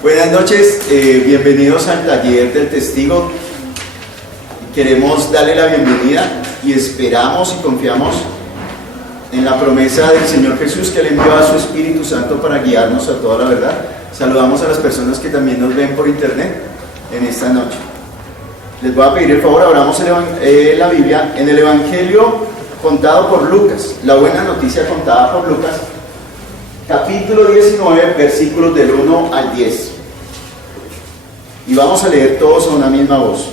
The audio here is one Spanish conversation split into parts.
Buenas noches, bienvenidos al taller del testigo. Queremos darle la bienvenida y esperamos y confiamos en la promesa del Señor Jesús, que le envió a su Espíritu Santo para guiarnos a toda la verdad. Saludamos a las personas que también nos ven por internet en esta noche. Les voy a pedir el favor, abramos la Biblia en el Evangelio contado por Lucas, la buena noticia contada por Lucas, capítulo 19, versículos del 1 al 10. Y vamos a leer todos a una misma voz.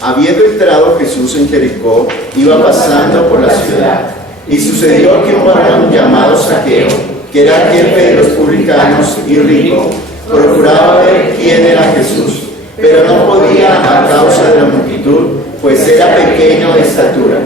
Habiendo entrado Jesús en Jericó, iba pasando por la ciudad, y sucedió que un varón llamado Zaqueo, que era jefe de los publicanos y rico, procuraba ver quién era Jesús, pero no podía a causa de la multitud, pues era pequeño de estatura.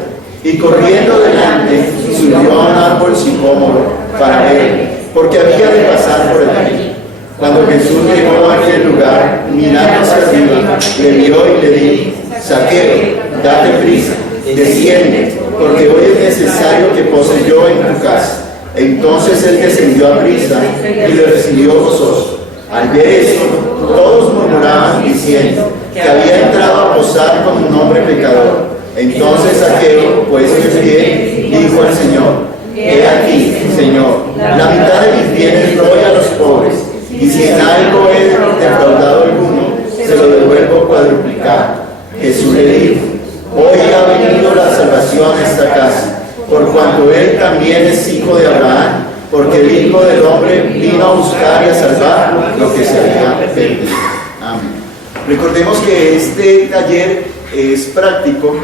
Y corriendo delante, subió a un árbol sicómoro para verle, porque había de pasar por allí. Cuando Jesús llegó a aquel lugar, mirando hacia arriba, le vio y le dijo: Zaqueo, date prisa, desciende, porque hoy es necesario que pose yo en tu casa. Entonces él descendió a prisa y le recibió gozoso. Al ver esto, todos murmuraban diciendo que había entrado a posar con un hombre pecador. Entonces Zaqueo, puesto en pie, dijo al Señor: He aquí, Señor, la mitad de mis bienes doy a los pobres, y si en algo he defraudado alguno, se lo devuelvo cuadruplicado. Jesús le dijo: Hoy ha venido la salvación a esta casa, por cuanto él también es hijo de Abraham, porque el Hijo del Hombre vino a buscar y a salvar lo que se había perdido. Amén. Recordemos que este taller es práctico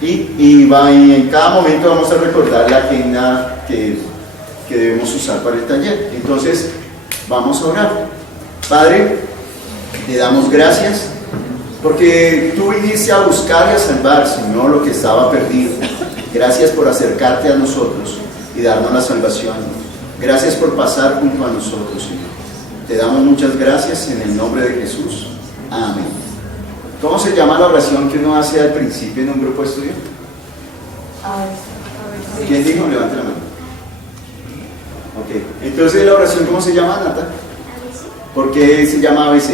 y en cada momento vamos a recordar la agenda que debemos usar para el taller. Entonces, vamos a orar. Padre, te damos gracias porque tú viniste a buscar y a salvar, Señor, lo que estaba perdido. Gracias por acercarte a nosotros y darnos la salvación. Gracias por pasar junto a nosotros, Señor. Te damos muchas gracias en el nombre de Jesús. Amén. ¿Cómo se llama la oración que uno hace al principio en un grupo de estudio? ¿Quién dijo? Levante la mano. Ok. Entonces, ¿la oración cómo se llama, Nata? ¿Por qué se llama ABC?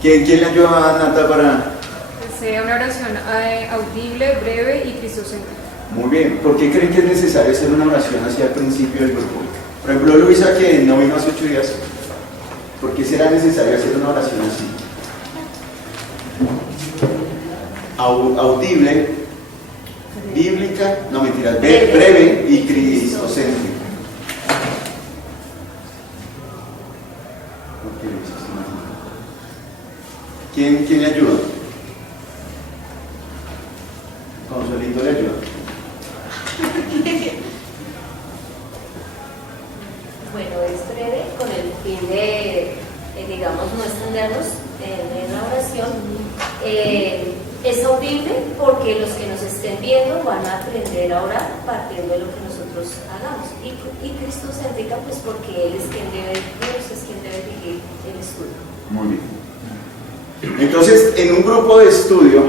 ¿Quién le ayuda a Nata para...? Sea una oración audible, breve y cristocéntrica. Muy bien. ¿Por qué creen que es necesario hacer una oración así al principio del grupo? Por ejemplo, Luisa, que no vino hace 8 días, ¿por qué será necesario hacer una oración así? Audible, bíblica, no mentiras, breve y cristocéntrica. ¿Quién le ayuda? Consuelito le ayuda. Bueno, es breve con el fin de, digamos, no extendernos en la oración. Es audible porque los que nos estén viendo van a aprender a orar partiendo de lo que nosotros hagamos. Y cristocéntrica, pues porque Él es quien debe dirigir el estudio. Muy bien. Entonces, en un grupo de estudio,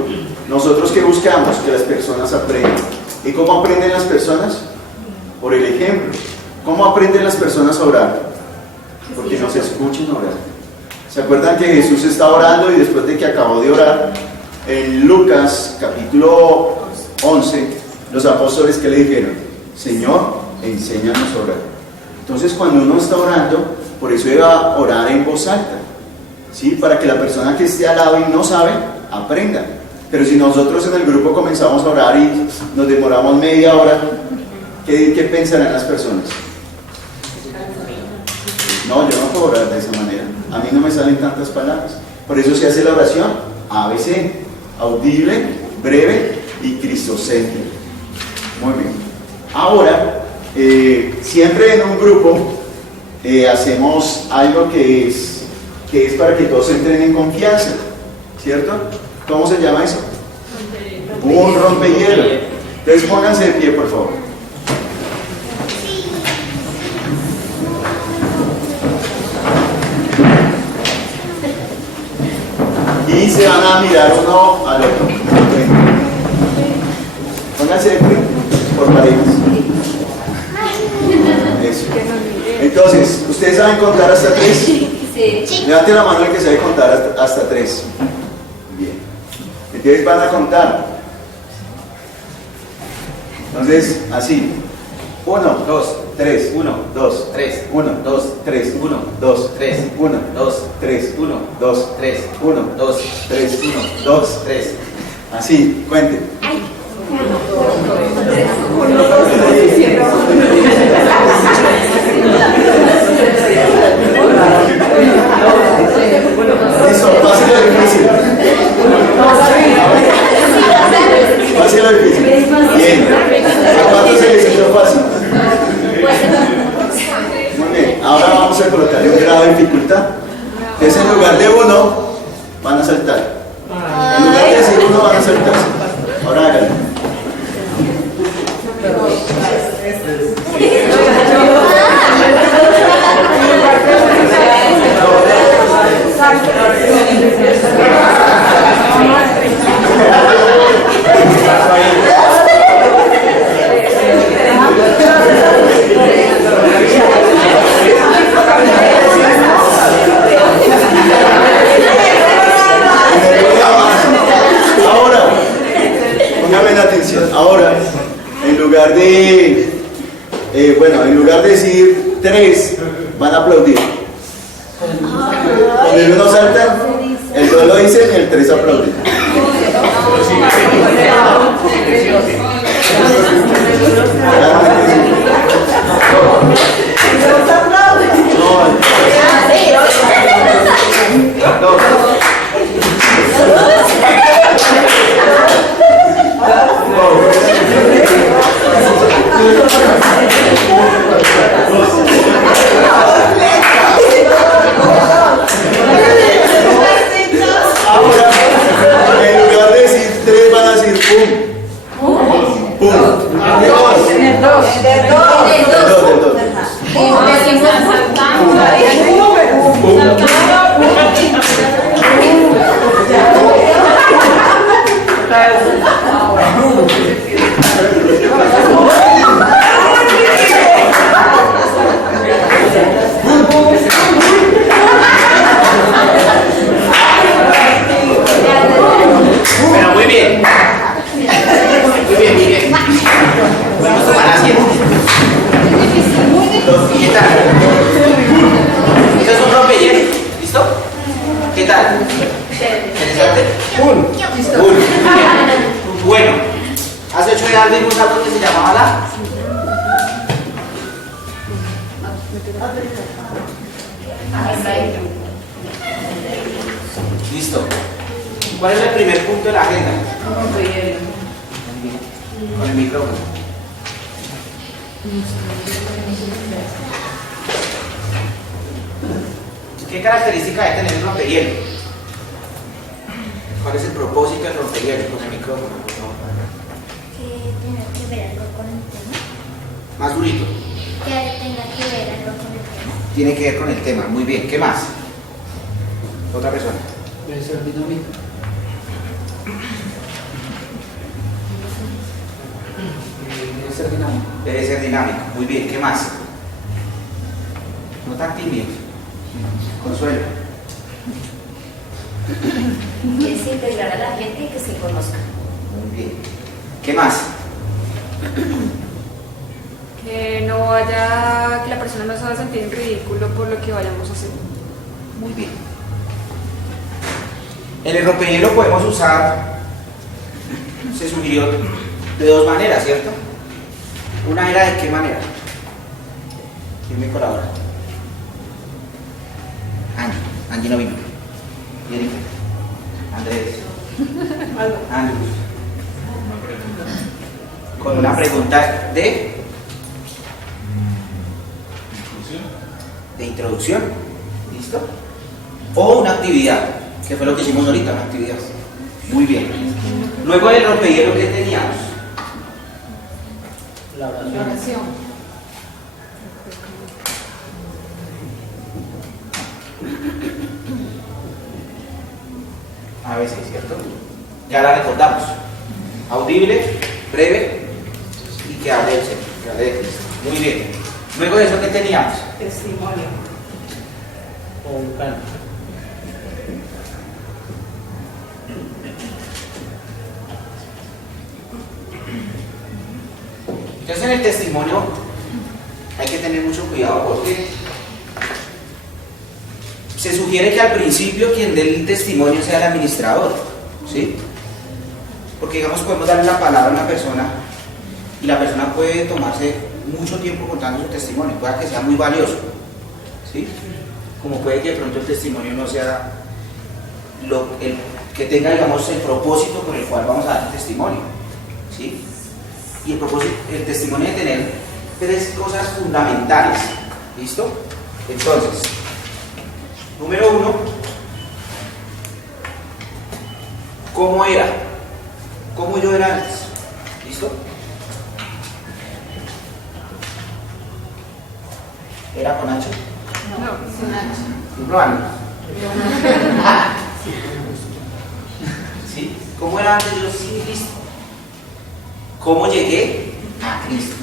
nosotros ¿qué buscamos? Que las personas aprendan. ¿Y cómo aprenden las personas? Por el ejemplo. ¿Cómo aprenden las personas a orar? Porque nos escuchan orar. ¿Se acuerdan que Jesús está orando y después de que acabó de orar, en Lucas capítulo 11, los apóstoles ¿qué le dijeron? Señor, enséñanos a orar. Entonces, cuando uno está orando, por eso debe orar en voz alta, ¿sí? Para que la persona que esté al lado y no sabe, aprenda. Pero si nosotros en el grupo comenzamos a orar y nos demoramos media hora, ¿qué pensarán las personas? No, yo no puedo orar de esa manera. A mí no me salen tantas palabras. Por eso se hace la oración ABC, audible, breve y cristocéntrica. Muy bien. Ahora, siempre en un grupo hacemos algo que es para que todos entren en confianza, ¿cierto? ¿Cómo se llama eso? Un rompehielo. Entonces pónganse de pie, por favor. Y se van a mirar uno al otro. Pónganse de frente, por parejas. Eso. Entonces, ¿ustedes saben contar hasta 3? Sí. Levanten la mano el que sabe contar hasta 3. Bien. Entonces van a contar. Entonces, así. 1, 2, 3, 1, 2, 3, 1, 2, 3, 1, 2, 3, 1, 2, 3, 1, 2, 3, 1, 2, 3, 1, 2, 3. Así, cuenten. Listo, fácil o difícil. Fácil o difícil. Bien. ¿A cuánto se les hizo fácil? Muy bien. Ahora vamos a colocarle un grado de dificultad. Entonces en lugar de 1 van a saltar. En lugar de decir 1 van a saltarse. Ahora háganlo. Ahora, pónganme atención. Ahora, en lugar de, en lugar de decir 3, van a aplaudir. Cuando el 1 salta, el 2 lo dice y el 3 aplaude. Ahora, en lugar de decir 3, van a decir pum. Pum. El 2. Pero muy bien. Muy bien, muy bien. Podemos tomar asiento. ¿Qué tal? ¿Eso es un rompehielo? ¿Listo? ¿Qué tal? ¿Interesante? Bueno, hace 8 días vimos algo que se llamaba la... Listo. ¿Cuál es el primer punto de la agenda? Con el micrófono. ¿Qué característica debe tener el rompehielo? ¿Cuál es el propósito del rompehielo? Con el micrófono, por favor. Que tenga que ver algo con el tema. Más durito. Que tenga que ver algo con el tema. Tiene que ver con el tema. Muy bien. ¿Qué más? Otra persona. Debe ser dinámico. Debe ser dinámico. Debe ser dinámico. Muy bien. ¿Qué más? No tan tímido. Consuelo. Que es integrar a la gente y que se conozca. Muy bien. ¿Qué más? Que no vaya, que la persona no se va a sentir en ridículo por lo que vayamos a hacer. Muy bien. En el rompehielo podemos usar, se sugirió de dos maneras, ¿cierto? Una era de qué manera. ¿Quién me colabora? Angie no vino. Jennifer. Andrés. Andrews. Con una pregunta de introducción. ¿Listo? O una actividad, que fue lo que hicimos ahorita, una actividad. Muy bien. Luego del rompehielo, ¿qué teníamos? La oración. A veces, ¿cierto? Ya la recordamos. Audible, breve que hable del Señor, que hable de Cristo. Muy bien. Luego de eso, ¿qué teníamos? Testimonio. O un canto. Entonces en el testimonio hay que tener mucho cuidado porque se sugiere que al principio quien dé el testimonio sea el administrador, ¿sí? Porque digamos podemos darle la palabra a una persona y la persona puede tomarse mucho tiempo contando su testimonio, puede que sea muy valioso, ¿sí? Como puede que de pronto el testimonio no sea que tenga, digamos, el propósito por el cual vamos a dar el testimonio, ¿sí? Y el testimonio debe tener 3 cosas fundamentales, ¿listo? Entonces, número 1, ¿cómo era? ¿Cómo yo era antes? ¿Listo? ¿Era con H? No, Sin H. Probable. ¿Sí? ¿Cómo era antes yo sin Cristo? ¿Cómo llegué a Cristo?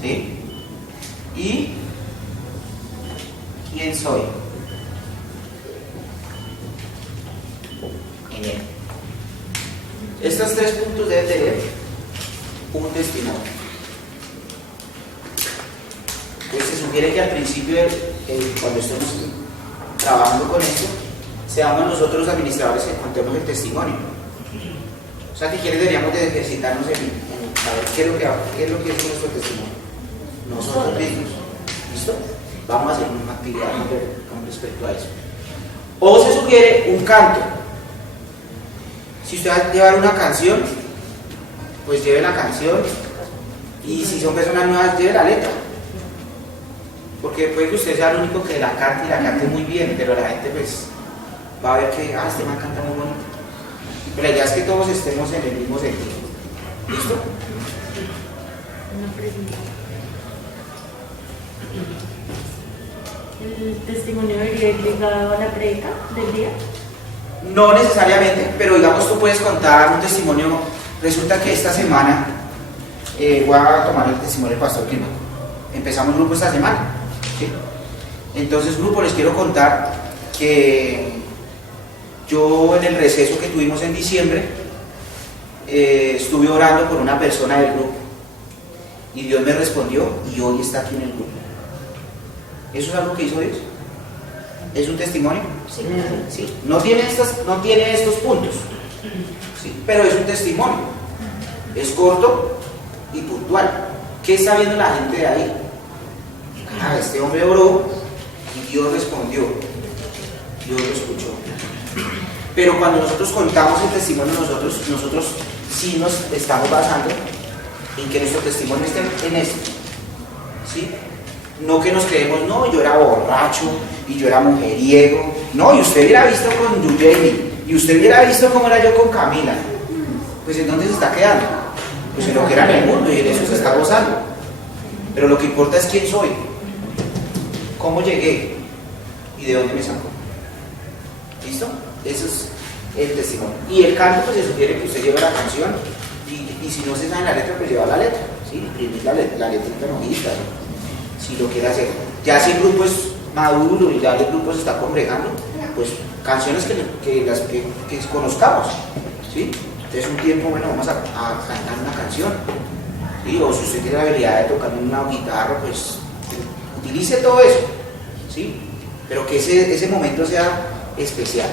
¿Sí? ¿Y quién soy? En él. Estos 3 puntos deben tener un testimonio. Entonces se sugiere que al principio, cuando estemos trabajando con esto, seamos nosotros los administradores que contemos el testimonio. O sea, que quienes deberíamos de ejercitarnos en saber qué es lo que es nuestro testimonio. Nosotros mismos. ¿Listo? Vamos a hacer una actividad con respecto a eso. O se sugiere un canto. Si usted va a llevar una canción, pues lleve la canción. Y si son personas nuevas, lleve la letra. Porque puede que usted sea el único que la cante y la cante muy bien, pero la gente pues va a ver que, este man canta muy bonito. Pero la idea es que todos estemos en el mismo sentido. ¿Listo? Una pregunta. ¿El testimonio debería ir ligado a la predica del día? No necesariamente, pero digamos tú puedes contar un testimonio. Resulta que esta semana voy a tomar el testimonio del pastor Clímaco. Empezamos grupo esta semana, ¿sí? Entonces, grupo, les quiero contar que yo en el receso que tuvimos en diciembre estuve orando por una persona del grupo y Dios me respondió y hoy está aquí en el grupo. ¿Eso es algo que hizo Dios? ¿Es un testimonio? Sí. Sí. No tiene estos puntos, ¿sí? Pero es un testimonio. Es corto y puntual. ¿Qué está viendo la gente de ahí? Este hombre oró y Dios respondió. Dios lo escuchó. Pero cuando nosotros contamos el testimonio, nosotros sí nos estamos basando en que nuestro testimonio esté en esto, ¿sí? No que nos creemos, no, yo era borracho y yo era mujeriego. No, y usted hubiera visto con Yuyeli, y usted hubiera visto cómo era yo con Camila. Pues ¿en dónde se está quedando? Pues en lo que era en el mundo y en eso se está gozando. Pero lo que importa es quién soy, cómo llegué y de dónde me sacó. ¿Listo? Eso es el testimonio. Y el canto, pues se sugiere que usted lleve la canción y si no se sabe la letra, pues lleva la letra, ¿sí? Imprimir la letrita en hojita, ¿no? Si lo quiere hacer. Ya si el grupo es maduro y ya el grupo se está congregando, pues canciones que conozcamos, ¿sí? Entonces un tiempo, bueno, vamos a cantar una canción, ¿sí? O si usted tiene la habilidad de tocar una guitarra, pues utilice todo eso, ¿sí? Pero que ese momento sea especial,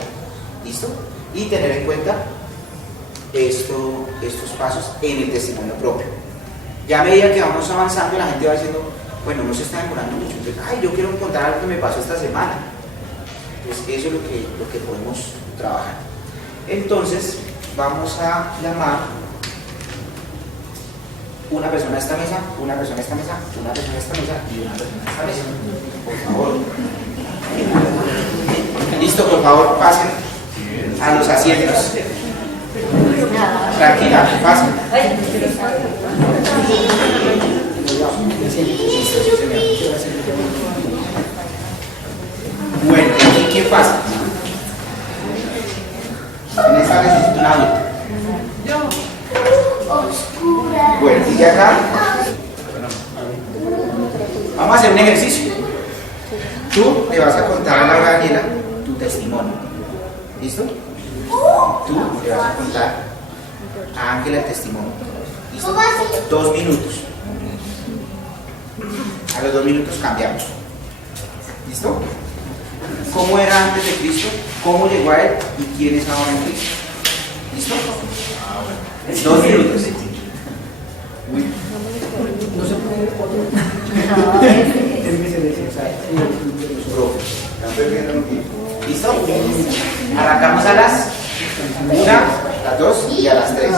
¿listo? Y tener en cuenta estos pasos en el testimonio propio. Ya a medida que vamos avanzando, la gente va diciendo, bueno, no se está demorando mucho, entonces, yo quiero contar algo que me pasó esta semana. Entonces, eso es lo que podemos trabajar. Entonces, vamos a llamar una persona a esta mesa, una persona a esta mesa, una persona a esta mesa y una persona a esta mesa. Por favor. Listo, por favor, pasen a los asientos. Tranquila, pasen. Bueno, ¿y qué pasa? En esta necesito un adulto. Oscura. Bueno, y acá vamos a hacer un ejercicio. Tú le vas a contar a Laura Daniela tu testimonio. ¿Listo? Tú le vas a contar a Ángela el testimonio. ¿Listo? 2 minutos. A los 2 minutos cambiamos. ¿Listo? ¿Cómo era antes de Cristo? ¿Cómo llegó a él? ¿Y quién es ahora en Cristo? ¿Listo? 2 minutos. Uy. No se puede. ¿Listo? Arrancamos a las 1, las 2 y a las 3.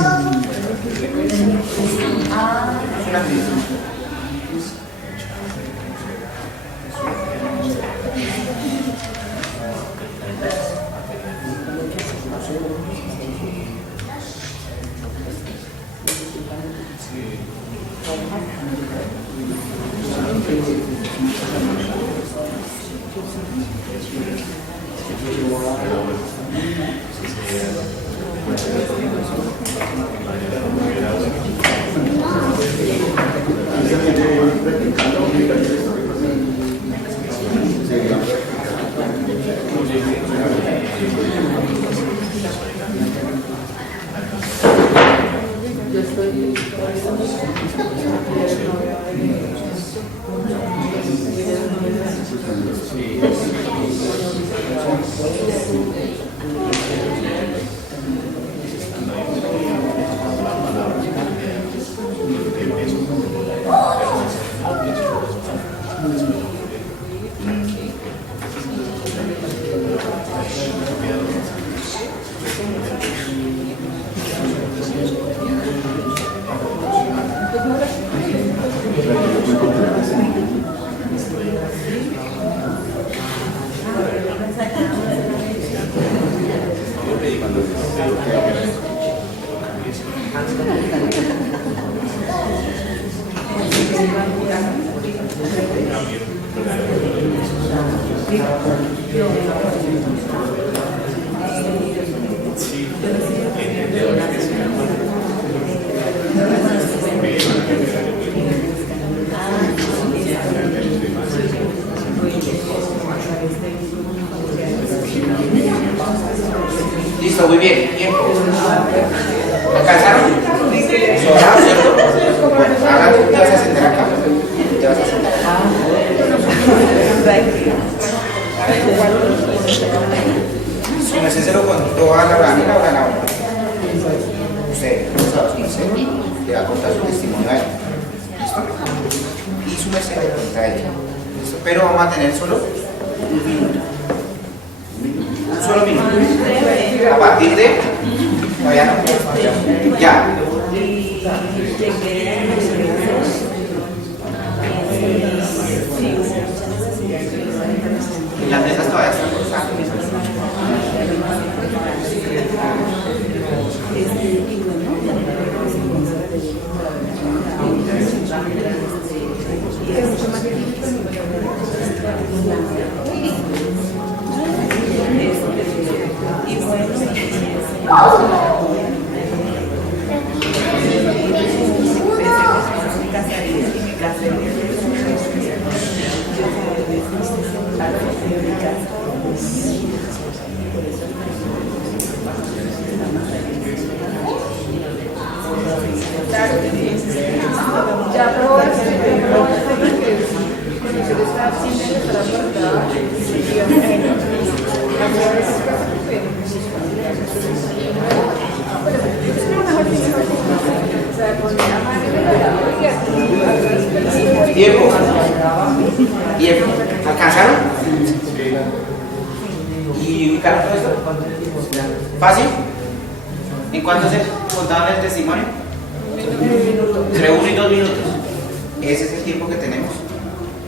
Listo, muy bien. Tiempo. ¿Alcanzaron? ¿Sobrado, cierto? Bueno, ahora tú te vas a sentar acá. Te vas a sentar acá. Su merced se lo contó a la Daniela o a la otra. Usted, su merced, le va a contar su testimonio a él. ¿Listo? Y su merced le cuenta a ella. ¿Listo? Pero vamos a tener solo un minuto. Un solo minuto. A partir de... Todavía no. Ya. Las mesas todavía están cortadas. Ya probaste porque conocer esta cine que está guardada y a veces pasa que o sea, con la madre Tiempo. Tiempo. ¿Alcanzaron? ¿Y ubicaron todo esto? ¿Fácil? ¿En cuánto se contaban el testimonio? Entre 1 y 2 minutos. Ese es el tiempo que tenemos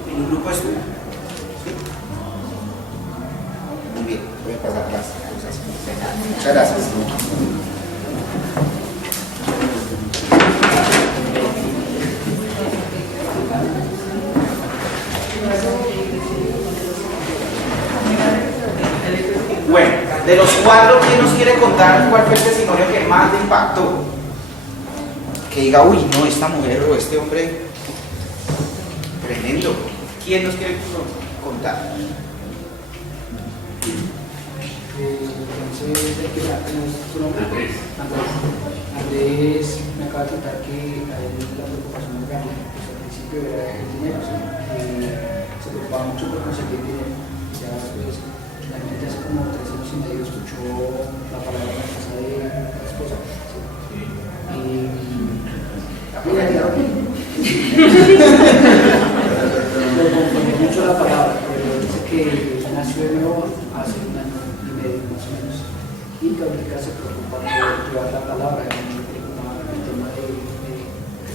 en un grupo de estudio. ¿Sí? Muy bien, voy a pasar las cosas. Muchas gracias. Bueno. De los 4, ¿quién nos quiere contar cuál fue el testimonio que más le impactó? Que diga, uy, no, esta mujer o este hombre, tremendo. ¿Quién nos quiere contar? Entonces, su nombre Andrés me acaba de contar que a él la preocupación más grande, pues al principio era el dinero, ¿sí? Se preocupaba mucho por conseguir dinero. Ya después, finalmente hace como 3 años y medio escuchó la palabra en la casa de la esposa, ¿sí? Y mira, claro que lo confundió mucho la palabra, pero dice que nació de nuevo hace 1 año y medio más o menos, y que ahorita se preocupa por llevar la palabra en el tema de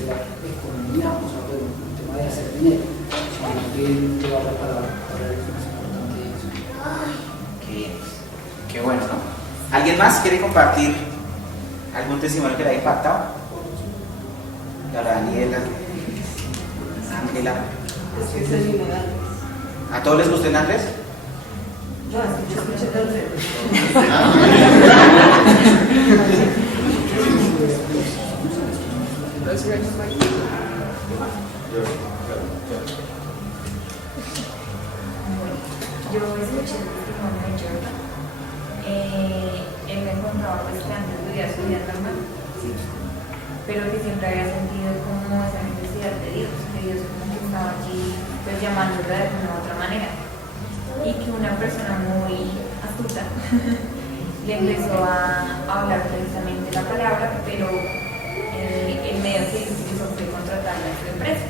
la economía, o sea, bueno, el tema de hacer dinero, sino que llevar la palabra para él es más importante eso. Qué bien, qué bueno, ¿no? ¿Alguien más quiere compartir algún testimonio que le haya impactado? Daniela, Ángela. ¿A todos les gustó el Andrés? No, es que yo escuché todo el Yo escuché el testimonio de Jordan. Él me contaba pues que antes vivía su vida normal, sí, pero que siempre había sentido como esa necesidad de Dios como que estaba allí pues llamándolo de alguna u otra manera, y que una persona muy astuta le empezó a hablar precisamente la palabra, pero el medio que utilizó fue contratarlo en su empresa,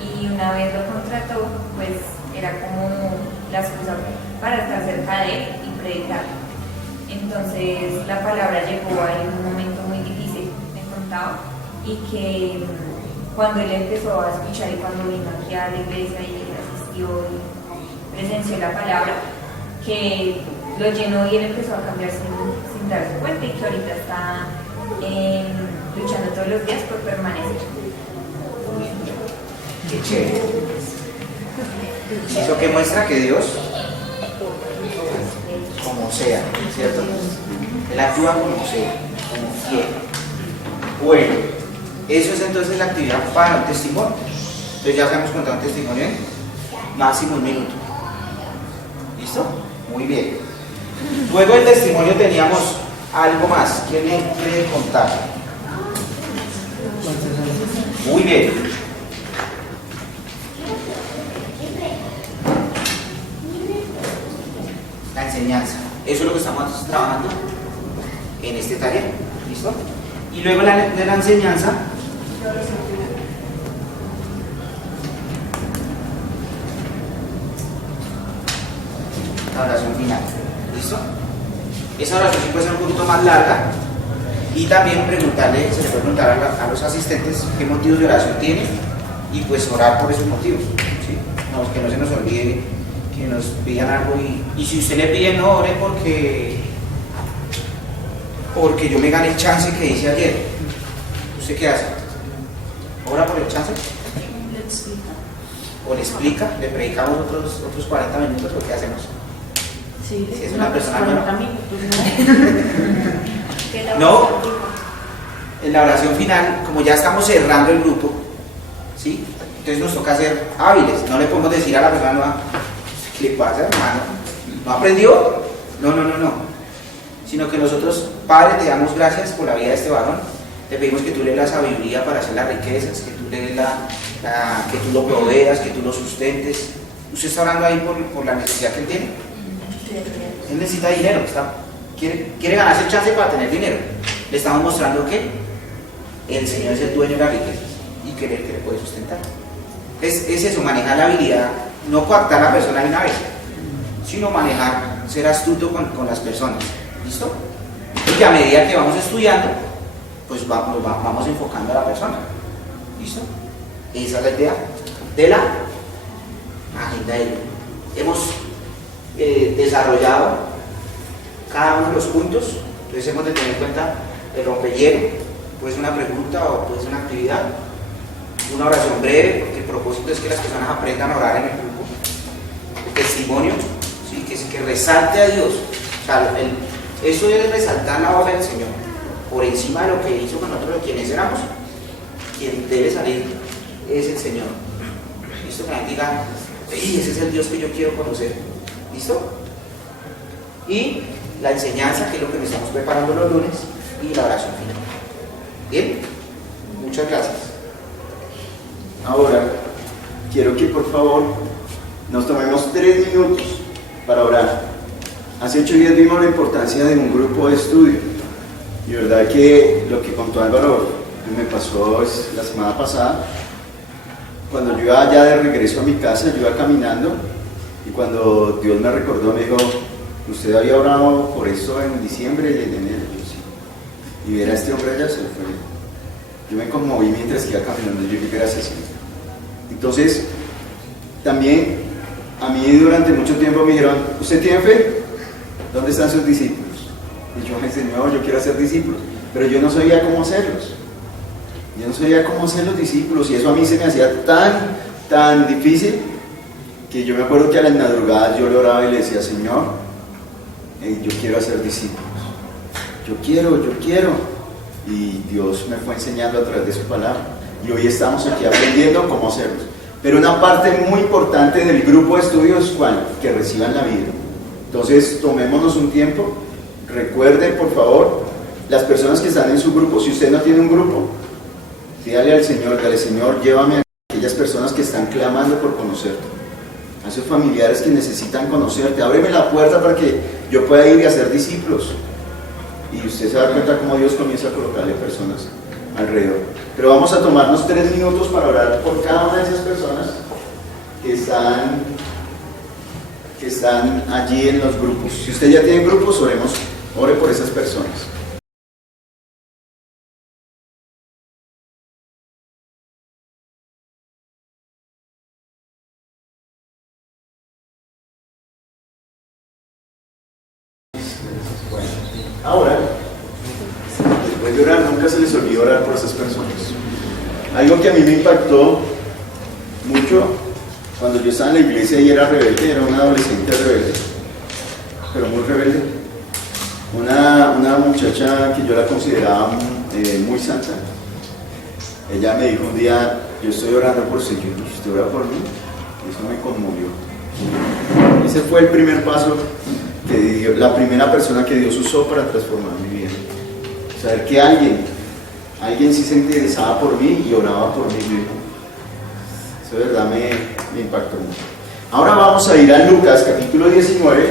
y una vez lo contrató pues era como la excusa para estar cerca de él y predicar. Entonces la palabra llegó en un momento muy difícil, me contaba, y que cuando él empezó a escuchar y cuando vino aquí a la iglesia y asistió y presenció la palabra, que lo llenó y él empezó a cambiar sin darse cuenta, y que ahorita está luchando todos los días por permanecer. Qué chévere. Eso que muestra que Dios, como sea, ¿cierto? Él actúa como sea, como quiera. Bueno, eso es entonces la actividad para un testimonio. Entonces ya hemos contado un testimonio en máximo 1 minuto. ¿Listo? Muy bien. Luego del testimonio teníamos algo más. ¿Quién me quiere contar? Muy bien. La enseñanza. Eso es lo que estamos trabajando en este taller. ¿Listo? Y luego de la enseñanza, la oración final. ¿Listo? Esa oración sí puede ser un poquito más larga, y también se le puede preguntar a los asistentes qué motivos de oración tienen, y pues orar por esos motivos, ¿sí? No, que no se nos olvide que nos pidan algo, y si usted le pide, no ore porque yo me gané el chance que hice ayer. ¿Usted qué hace? ¿Ora por el chance? Le explica. ¿O le explica? ¿Le predicamos otros 40 minutos? ¿O qué hacemos? Sí, Si es una persona 40 buena. minutos, No, en la oración final, como ya estamos cerrando el grupo, ¿sí? Entonces nos toca ser hábiles. No le podemos decir a la persona nueva, ¿qué le pasa, hermano? ¿No aprendió? No. Sino que nosotros, Padre, te damos gracias por la vida de este varón. Te pedimos que tú le des la sabiduría para hacer las riquezas, que tú le des que tú lo proveas, que tú lo sustentes. Usted está orando ahí por la necesidad que él tiene. Él necesita dinero, quiere ganarse el chance para tener dinero. Le estamos mostrando que el Señor es el dueño de las riquezas y que Él le puede sustentar. Es eso, manejar la habilidad, no coartar a la persona de una vez, sino manejar, ser astuto con las personas. ¿Listo? Y a medida que vamos estudiando, pues vamos enfocando a la persona. ¿Listo? Esa es la idea de la agenda de Dios. Hemos desarrollado cada uno de los puntos, entonces hemos de tener en cuenta el rompehielo, puede ser una pregunta o puede ser una actividad, una oración breve, porque el propósito es que las personas aprendan a orar en el grupo, el testimonio, ¿sí? que resalte a Dios. O sea, eso debe resaltar la obra del Señor, por encima de lo que hizo con nosotros, quienes éramos. Quien debe salir es el Señor. ¿Listo? Que alguien diga, ese es el Dios que yo quiero conocer. ¿Listo? Y la enseñanza, que es lo que nos estamos preparando los lunes, y la oración final. ¿Bien? Muchas gracias. Ahora, quiero que por favor nos tomemos 3 minutos para orar. Hace 8 días vimos la importancia de un grupo de estudio. Y verdad que lo que contó Álvaro me pasó la semana pasada, cuando yo iba ya de regreso a mi casa, yo iba caminando y cuando Dios me recordó, me dijo, usted había orado por eso en diciembre y en enero. Yo sí. Y ver a este hombre allá se fue. Yo me conmoví mientras iba caminando, yo dije, gracias Señor. Entonces, también a mí durante mucho tiempo me dijeron, ¿usted tiene fe? ¿Dónde están sus discípulos? Y yo me Señor, yo quiero hacer discípulos, pero yo no sabía cómo hacerlos. Yo no sabía cómo hacer los discípulos y eso a mí se me hacía tan difícil que yo me acuerdo que a las madrugadas yo le oraba y le decía, Señor, yo quiero hacer discípulos. Yo quiero. Y Dios me fue enseñando a través de su palabra. Y hoy estamos aquí aprendiendo cómo hacerlos. Pero una parte muy importante del grupo de estudios, ¿cuál? Que reciban la vida. Entonces, tomémonos un tiempo. Recuerden, por favor, las personas que están en su grupo. Si usted no tiene un grupo, dígale al Señor, dale Señor, llévame a aquellas personas que están clamando por conocerte, a esos familiares que necesitan conocerte, ábreme la puerta para que yo pueda ir y hacer discípulos. Y usted se da cuenta cómo Dios comienza a colocarle personas alrededor. Pero vamos a tomarnos 3 minutos para orar por cada una de esas personas que están allí en los grupos. Si usted ya tiene grupos, ore por esas personas. Ahora, después de orar, nunca se les olvidó orar por esas personas. Algo que a mí me impactó mucho cuando yo estaba en la iglesia y era rebelde, era un adolescente rebelde, pero muy rebelde. Una muchacha que yo la consideraba muy santa, ella me dijo un día, yo estoy orando por Señor, ¿usted ora por mí? Y eso me conmovió. Ese fue el primer paso que Dios, la primera persona que Dios usó para transformar mi vida. Saber que alguien sí se interesaba por mí y oraba por mí mismo. Eso de verdad me impactó mucho. Ahora vamos a ir a Lucas capítulo 19,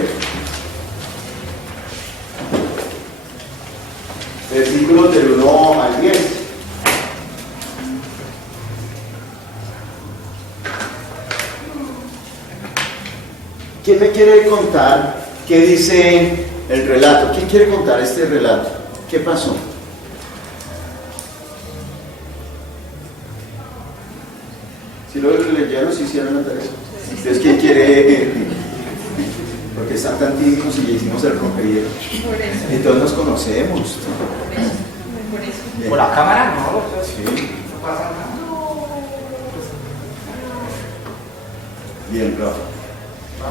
versículos del 1 al 10. ¿Quién me quiere contar qué dice el relato? ¿Quién quiere contar este relato? ¿Qué pasó? ¿Sí lo leyeron? ¿Sí hicieron la tarea? Entonces, ¿quién quiere? Porque están tan tímicos y ya hicimos el rompehielo. Entonces nos conocemos. Por la cámara, no. Sí. No pasa nada. Bien, Rafa.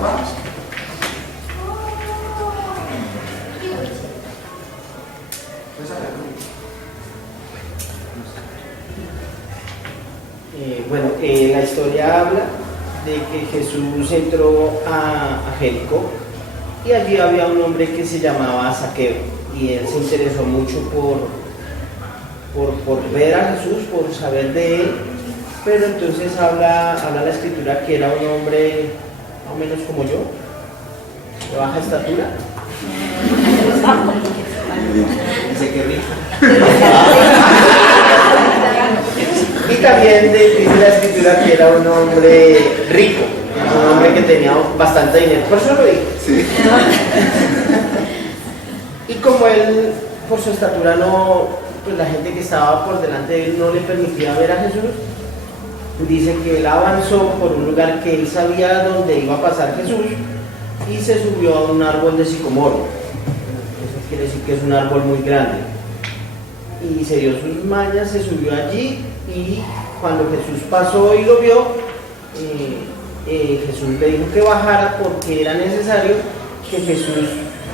Vamos. Bueno, la historia habla de que Jesús entró a Jericó y allí había un hombre que se llamaba Zaqueo y él se interesó mucho por ver a Jesús, por saber de él, pero entonces habla la escritura que era un hombre más o menos como yo, de baja estatura. Dice que rico. Y también dice la escritura que era un hombre rico, un hombre que tenía bastante dinero, por eso lo digo. Sí. Y como él, por su estatura, pues la gente que estaba por delante de él no le permitía ver a Jesús, dice que él avanzó por un lugar que él sabía dónde iba a pasar Jesús y se subió a un árbol de sicomoro. Eso quiere decir que es un árbol muy grande. Y se dio sus mañas, se subió allí y cuando Jesús pasó y lo vio, Jesús le dijo que bajara porque era necesario que Jesús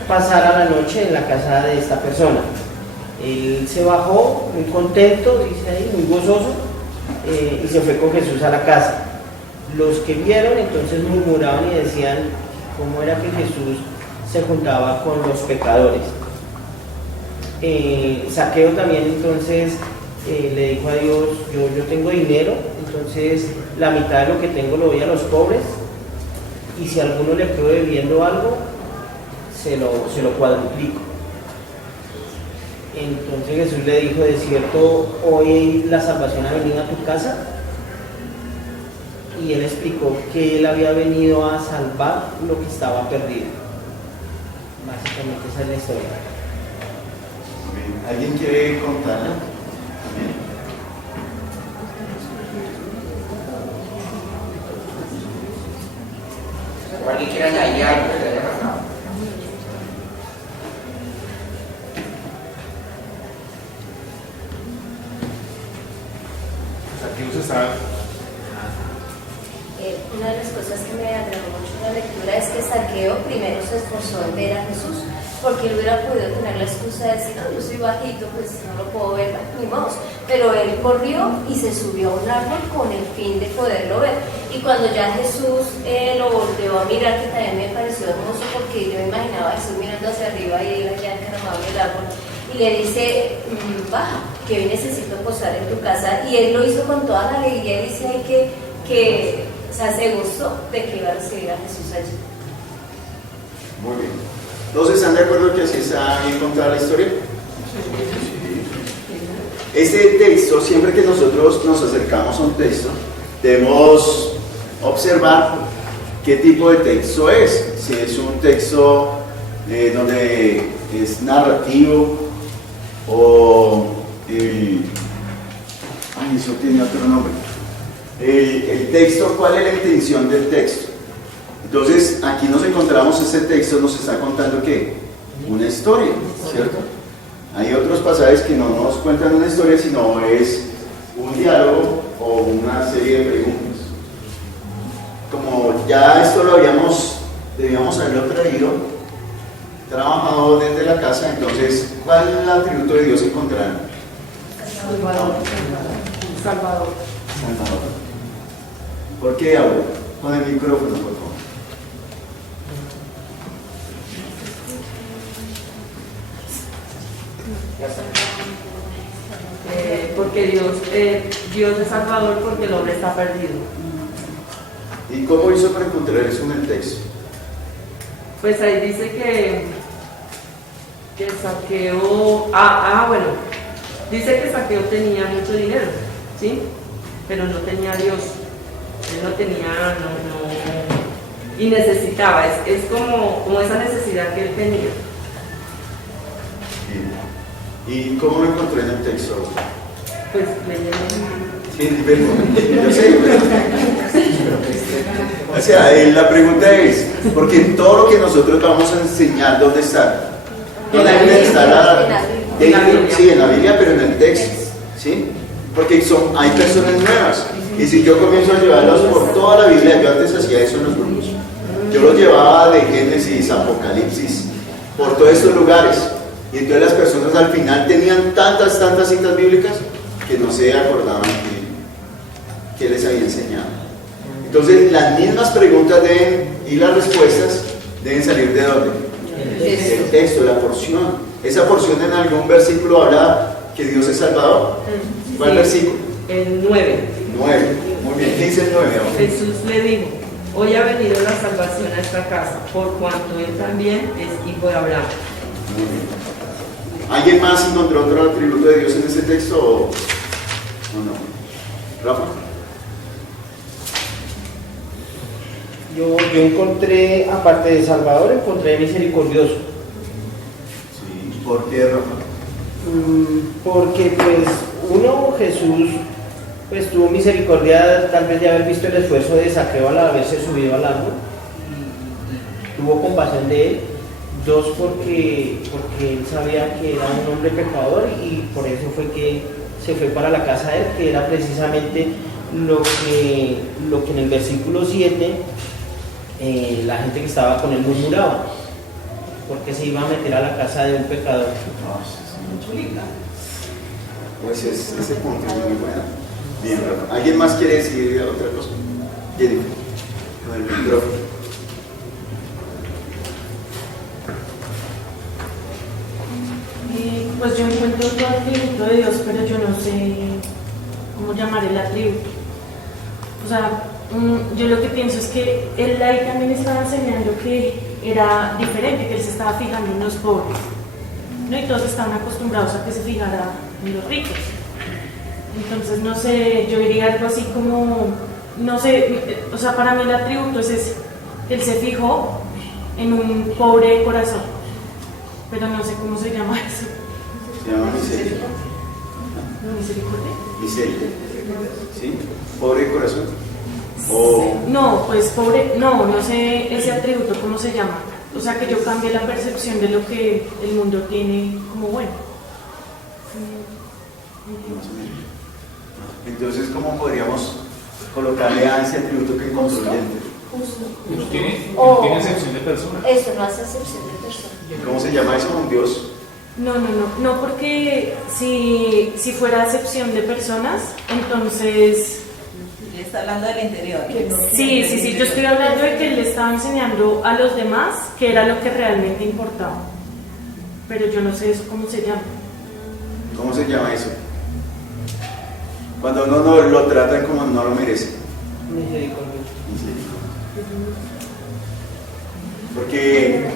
pasara la noche en la casa de esta persona. Él se bajó muy contento, dice ahí, muy gozoso, y se fue con Jesús a la casa. Los que vieron entonces murmuraban y decían cómo era que Jesús se juntaba con los pecadores. Zaqueo también entonces le dijo a Dios, yo tengo dinero, entonces la mitad de lo que tengo lo doy a los pobres, y si a alguno le quedo debiendo algo, se lo cuadruplico. Entonces Jesús le dijo, de cierto, hoy la salvación ha venido a tu casa. Y él explicó que él había venido a salvar lo que estaba perdido. Básicamente esa es la historia. ¿Alguien quiere contarla? ¿O alguien quiere añadir algo que le haya pasado? Zaqueo estaba. Una de las cosas que me agradó mucho la lectura es que Zaqueo primero se esforzó en ver a Jesús, porque él hubiera podido tener la excusa de decir, no, yo soy bajito, pues no lo puedo ver, ni modo. Pero él corrió y se subió a un árbol con el fin de poderlo ver. Y cuando ya Jesús lo volvió a mirar, que también me pareció hermoso, porque yo me imaginaba a Jesús mirando hacia arriba y él allá encaramado en el árbol, y le dice, baja, que hoy necesito posar en tu casa. Y él lo hizo con toda la alegría y dice, que o sea, se gustó de que iba a recibir a Jesús allí. Muy bien. ¿Todos están de acuerdo que así está bien contada la historia? Este texto, siempre que nosotros nos acercamos a un texto, debemos observar qué tipo de texto es. Si es un texto donde es narrativo o eso tiene otro nombre. El texto, ¿cuál es la intención del texto? Entonces, aquí nos encontramos, este texto nos está contando ¿qué? Una historia, ¿cierto? Hay otros pasajes que no nos cuentan una historia, sino es un diálogo o una serie de preguntas. Como ya esto lo debíamos haberlo traído, trabajado desde la casa, entonces, ¿cuál es el atributo de Dios encontraron? Salvador. ¿Por qué hablo? Con el micrófono, por favor. Porque Dios es Salvador, porque el hombre está perdido. ¿Y cómo hizo para encontrar eso en el texto? Pues ahí dice que Zaqueo, bueno, dice que Zaqueo tenía mucho dinero, ¿sí? Pero no tenía a Dios. Él no tenía, y necesitaba, es como esa necesidad que él tenía. ¿Y cómo lo encontré en el texto? Pues leyendo. Sí, yo sé. O sea, la pregunta es, porque todo lo que nosotros vamos a enseñar, ¿dónde está? ¿Dónde está sí, en la Biblia, pero en el texto, ¿sí? Porque hay personas nuevas. Y si yo comienzo a llevarlos por toda la Biblia, yo antes hacía eso en los grupos. Yo los llevaba de Génesis, Apocalipsis, por todos estos lugares. Y entonces las personas al final tenían tantas citas bíblicas que no se acordaban que les había enseñado. Entonces las mismas preguntas y las respuestas deben salir ¿de dónde? El texto, la porción. Esa porción en algún versículo habla que Dios es Salvador. ¿Cuál versículo? El 9. 9. Muy bien, ¿qué dice el 9? Jesús le dijo, hoy ha venido la salvación a esta casa, por cuanto él también es hijo de Abraham. Muy bien. ¿Alguien más encontró otro atributo de Dios en ese texto o no? ¿Rafa? Yo encontré, aparte de Salvador, encontré misericordioso. Sí, ¿por qué, Rafa? Porque pues Jesús pues tuvo misericordia tal vez de haber visto el esfuerzo de Zaqueo al haberse subido al árbol y tuvo compasión de él. 2, porque él sabía que era un hombre pecador y por eso fue que se fue para la casa de él, que era precisamente lo que en el versículo 7 la gente que estaba con él murmuraba. porque se iba a meter a la casa de un pecador. Pues ese punto es muy bueno. Bien, Rafa. ¿Alguien más quiere decir otra cosa? Jennifer, con el micrófono. Pues yo encuentro todo el atributo de Dios, pero yo no sé cómo llamar el atributo. O sea, yo lo que pienso es que él ahí también estaba enseñando que era diferente, que él se estaba fijando en los pobres, ¿no? Y todos estaban acostumbrados a que se fijara en los ricos. Entonces, no sé, yo diría algo así como, no sé, o sea, para mí el atributo es ese, que él se fijó en un pobre corazón, pero no sé cómo se llama eso. Se llama miseria. ¿No, misericordia? Miseria. ¿Sí? Pobre corazón. O No, pues pobre, no sé ese atributo cómo se llama. O sea, que yo cambie la percepción de lo que el mundo tiene como bueno. más o menos. Entonces, ¿cómo podríamos colocarle a ese atributo que construyente? Justo. No tiene O- excepción de persona. Eso no hace excepción de persona. ¿Cómo se llama eso? Un Dios. No, porque si fuera acepción de personas, entonces... Le está hablando del interior. Sí, yo estoy hablando de que él le estaba enseñando a los demás que era lo que realmente importaba. Pero yo no sé eso cómo se llama. ¿Cómo se llama eso? Cuando uno no lo tratan como no lo merece. Misericordia. Porque,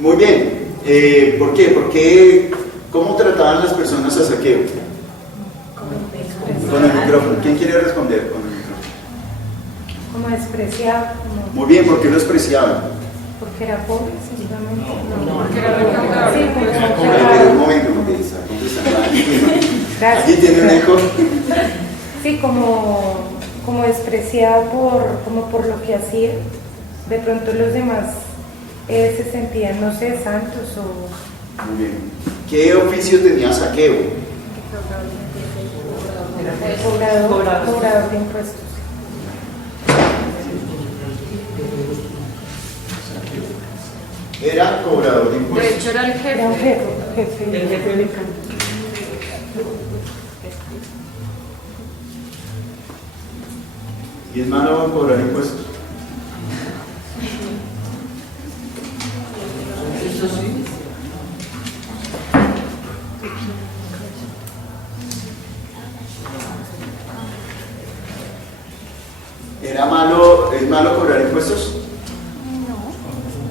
muy bien, ¿por qué? Porque, ¿cómo trataban las personas a Zaqueo? Con el micrófono. ¿Quién quiere responder con el micrófono? Como despreciado, como Muy bien, ¿por qué lo despreciaban? porque era pobre, sencillamente. Porque era recaudador. Sí, porque era Pero un recaudador. momento, está contestando. Gracias. Aquí tiene un eco. Sí, como despreciado como por lo que hacía. De pronto los demás se sentían, no sé, santos o... Muy bien. ¿Qué oficio tenía Zaqueo? Cobrador de impuestos. Era cobrador de De impuestos. hecho era el jefe. Era un jefe. El jefe de campo. ¿Y es malo cobrar impuestos? Eso sí. ¿Es malo cobrar impuestos?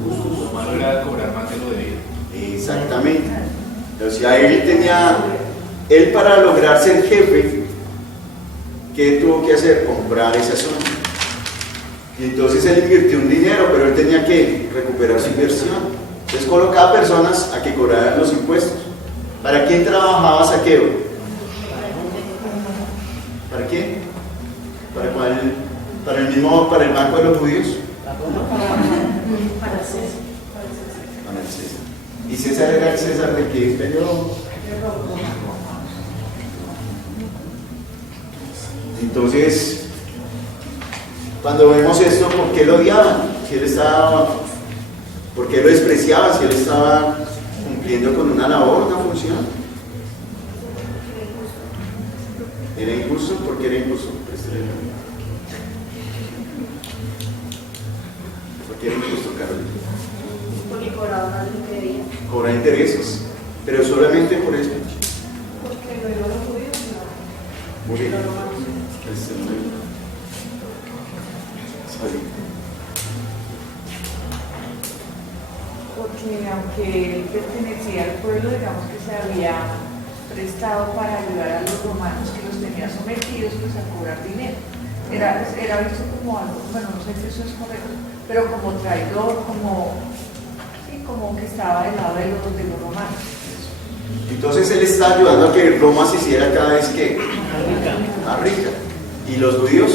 Lo malo era cobrar más de lo debido. Exactamente. O sea, él para lograr ser jefe, ¿qué tuvo que hacer? Comprar esa zona. Y entonces él invirtió un dinero, pero él tenía que recuperar su inversión. Entonces colocaba personas a que cobraran los impuestos. ¿Para quién trabajaba Zaqueo? ¿Para quién? ¿Para cuál? ¿Para el banco de los judíos? Para César. Para el César. ¿Y César era el César de qué imperio? Entonces, cuando vemos esto, ¿por qué lo odiaban? ¿Por qué lo despreciaban si él estaba cumpliendo con una labor, una función? ¿Era injusto? ¿Por qué era injusto? ¿Por qué era injusto, Carolina? Porque cobraba más de lo que debía. Cobra intereses, pero solamente por eso. Porque no iban los judíos, Muy bien. Porque aunque él pertenecía al pueblo, digamos que se había prestado para ayudar a los romanos que los tenía sometidos pues a cobrar dinero. Era visto como algo, bueno, no sé si eso es correcto, pero como traidor, como que estaba del lado de los romanos. Entonces él está ayudando a que Roma se hiciera cada vez que más rica. ¿Y los judíos?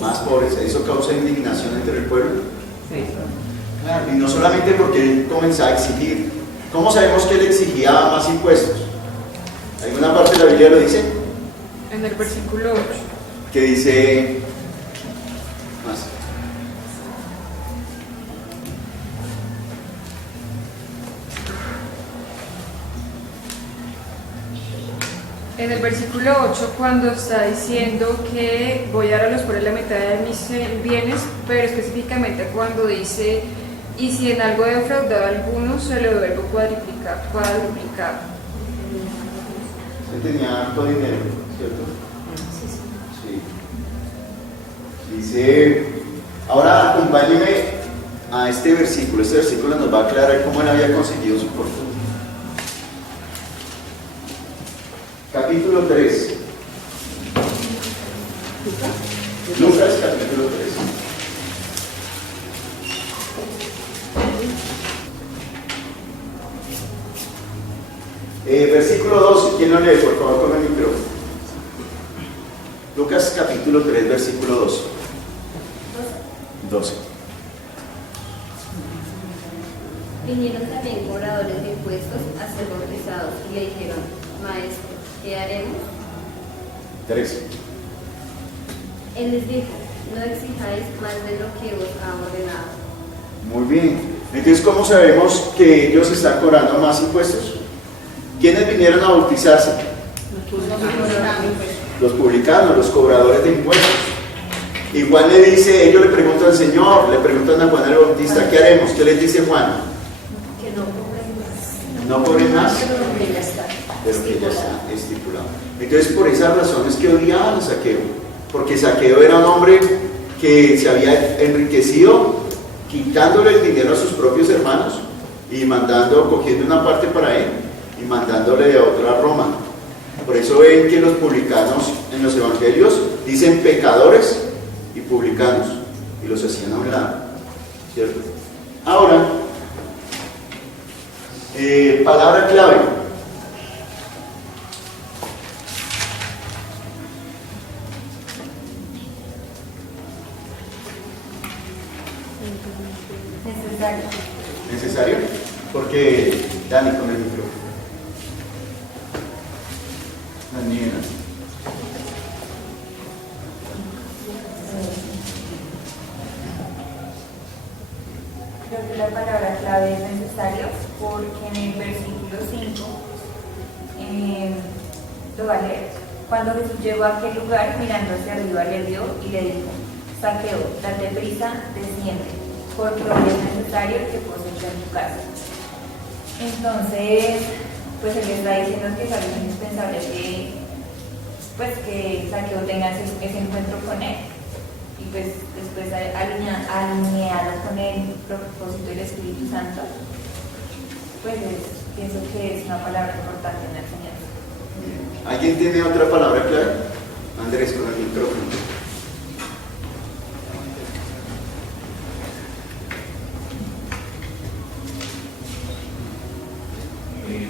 Más pobres. Eso causa indignación entre el pueblo. Claro, y no solamente porque él comenzaba a exigir. ¿Cómo sabemos que él exigía más impuestos? ¿Alguna parte de la Biblia lo dice? En el versículo 8. Que dice más. En el versículo 8, cuando está diciendo que voy a dar a los pobres la mitad de mis bienes, pero específicamente cuando dice, y si en algo he defraudado a alguno, se lo devuelvo cuadruplicado. Él tenía harto dinero, ¿cierto? Sí. Dice, ahora acompáñeme a este versículo. Este versículo nos va a aclarar cómo él había conseguido su fortuna. Capítulo 3. Lucas, capítulo 3. Versículo 12. ¿Quién lo lee? Por favor, con el micrófono. Lucas, capítulo 3, versículo 12. 12. Vinieron también cobradores de impuestos a ser bautizados y le dijeron, Maestro, ¿qué haremos? 3. Él les dijo, no exijáis más de lo que os ha ordenado. Muy bien. Entonces, ¿cómo sabemos que ellos están cobrando más impuestos? ¿Quiénes vinieron a bautizarse? Los publicanos, los cobradores de impuestos. Y Juan le dice, ellos le preguntan al Señor, le preguntan a Juan el Bautista, ¿qué haremos? ¿Qué les dice Juan? Que no cobren más. No cobren más De lo que ya está de lo que ya está estipulado. Entonces, por esas razones que odiaban a Zaqueo, porque Zaqueo era un hombre que se había enriquecido quitándole el dinero a sus propios hermanos y cogiendo una parte para él y mandándole a otra a Roma. Por eso ven que los publicanos en los evangelios dicen pecadores y publicanos y los hacían a un lado, ¿cierto? Ahora, palabra clave. Necesario. ¿Necesario? Porque Dani con el micrófono. Daniela. Creo que la palabra clave es necesario porque en el versículo 5 lo va a leer. Cuando Jesús llegó a aquel lugar, mirando hacia arriba, le vio y le dijo, Zaqueo, date prisa, desciende, porque hoy es necesario que poses en tu casa. Entonces, pues él está diciendo que es algo indispensable que Zaqueo tenga ese encuentro con él y pues después alineado con el propósito del Espíritu Santo, pues pienso que es una palabra importante en la enseñanza. ¿Alguien tiene otra palabra clave? Andrés con el micrófono.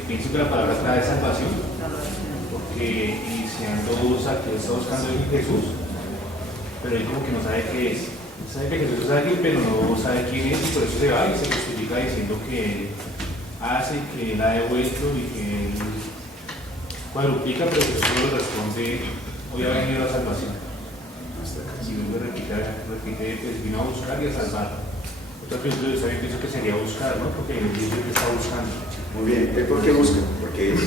Pienso que la palabra clave es salvación, porque iniciando Zaqueo está buscando a Jesús, pero él como que no sabe qué es. Sabe que Jesús es alguien, pero no sabe quién es, y por eso se va y se justifica diciendo que él hace, que él ha devuelto y que él cuadruplica, pero Jesús solo responde, hoy ha venido la salvación. Y luego repite, pues vino a buscar y a salvar. Otra pregunta yo también pienso que sería buscar, ¿no? Porque él dice que está buscando. Muy bien. ¿Él por qué busca? Porque es.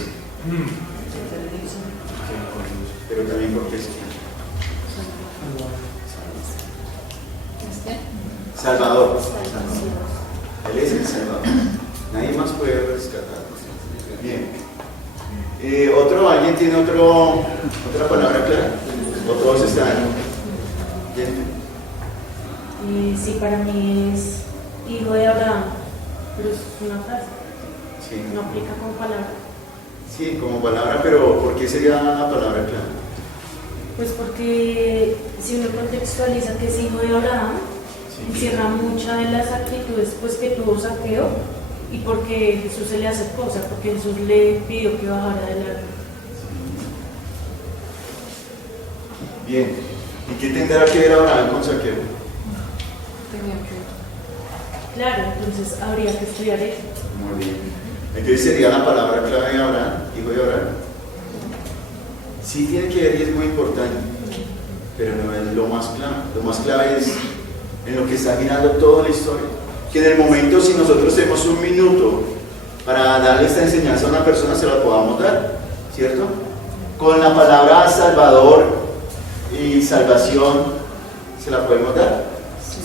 Pero también porque es. Salvador. Él es el Salvador. Nadie más puede rescatar. Bien. ¿Alguien tiene otra palabra clara? ¿O todos están? Bien. Sí, para mí es hijo de Abraham, pero es una frase, Sí. no aplica como palabra. Sí, como palabra, pero ¿por qué sería la palabra clara? Pues porque si uno contextualiza que es hijo de Abraham, encierra muchas de las actitudes pues, que tuvo Zaqueo y porque Jesús se le acercó, o sea, porque Jesús le pidió que bajara del árbol. Bien. ¿Y qué tendrá que ver Abraham con Zaqueo? Claro, entonces habría que estudiar eso. Muy bien. Entonces sería la palabra clave de Abraham, hijo de Abraham. Sí tiene que ver y es muy importante, pero no es lo más clave. Lo más clave es en lo que está girando toda la historia. Que en el momento, si nosotros tenemos un minuto para darle esta enseñanza a una persona, se la podamos dar, ¿cierto? Con la palabra Salvador y salvación, ¿se la podemos dar?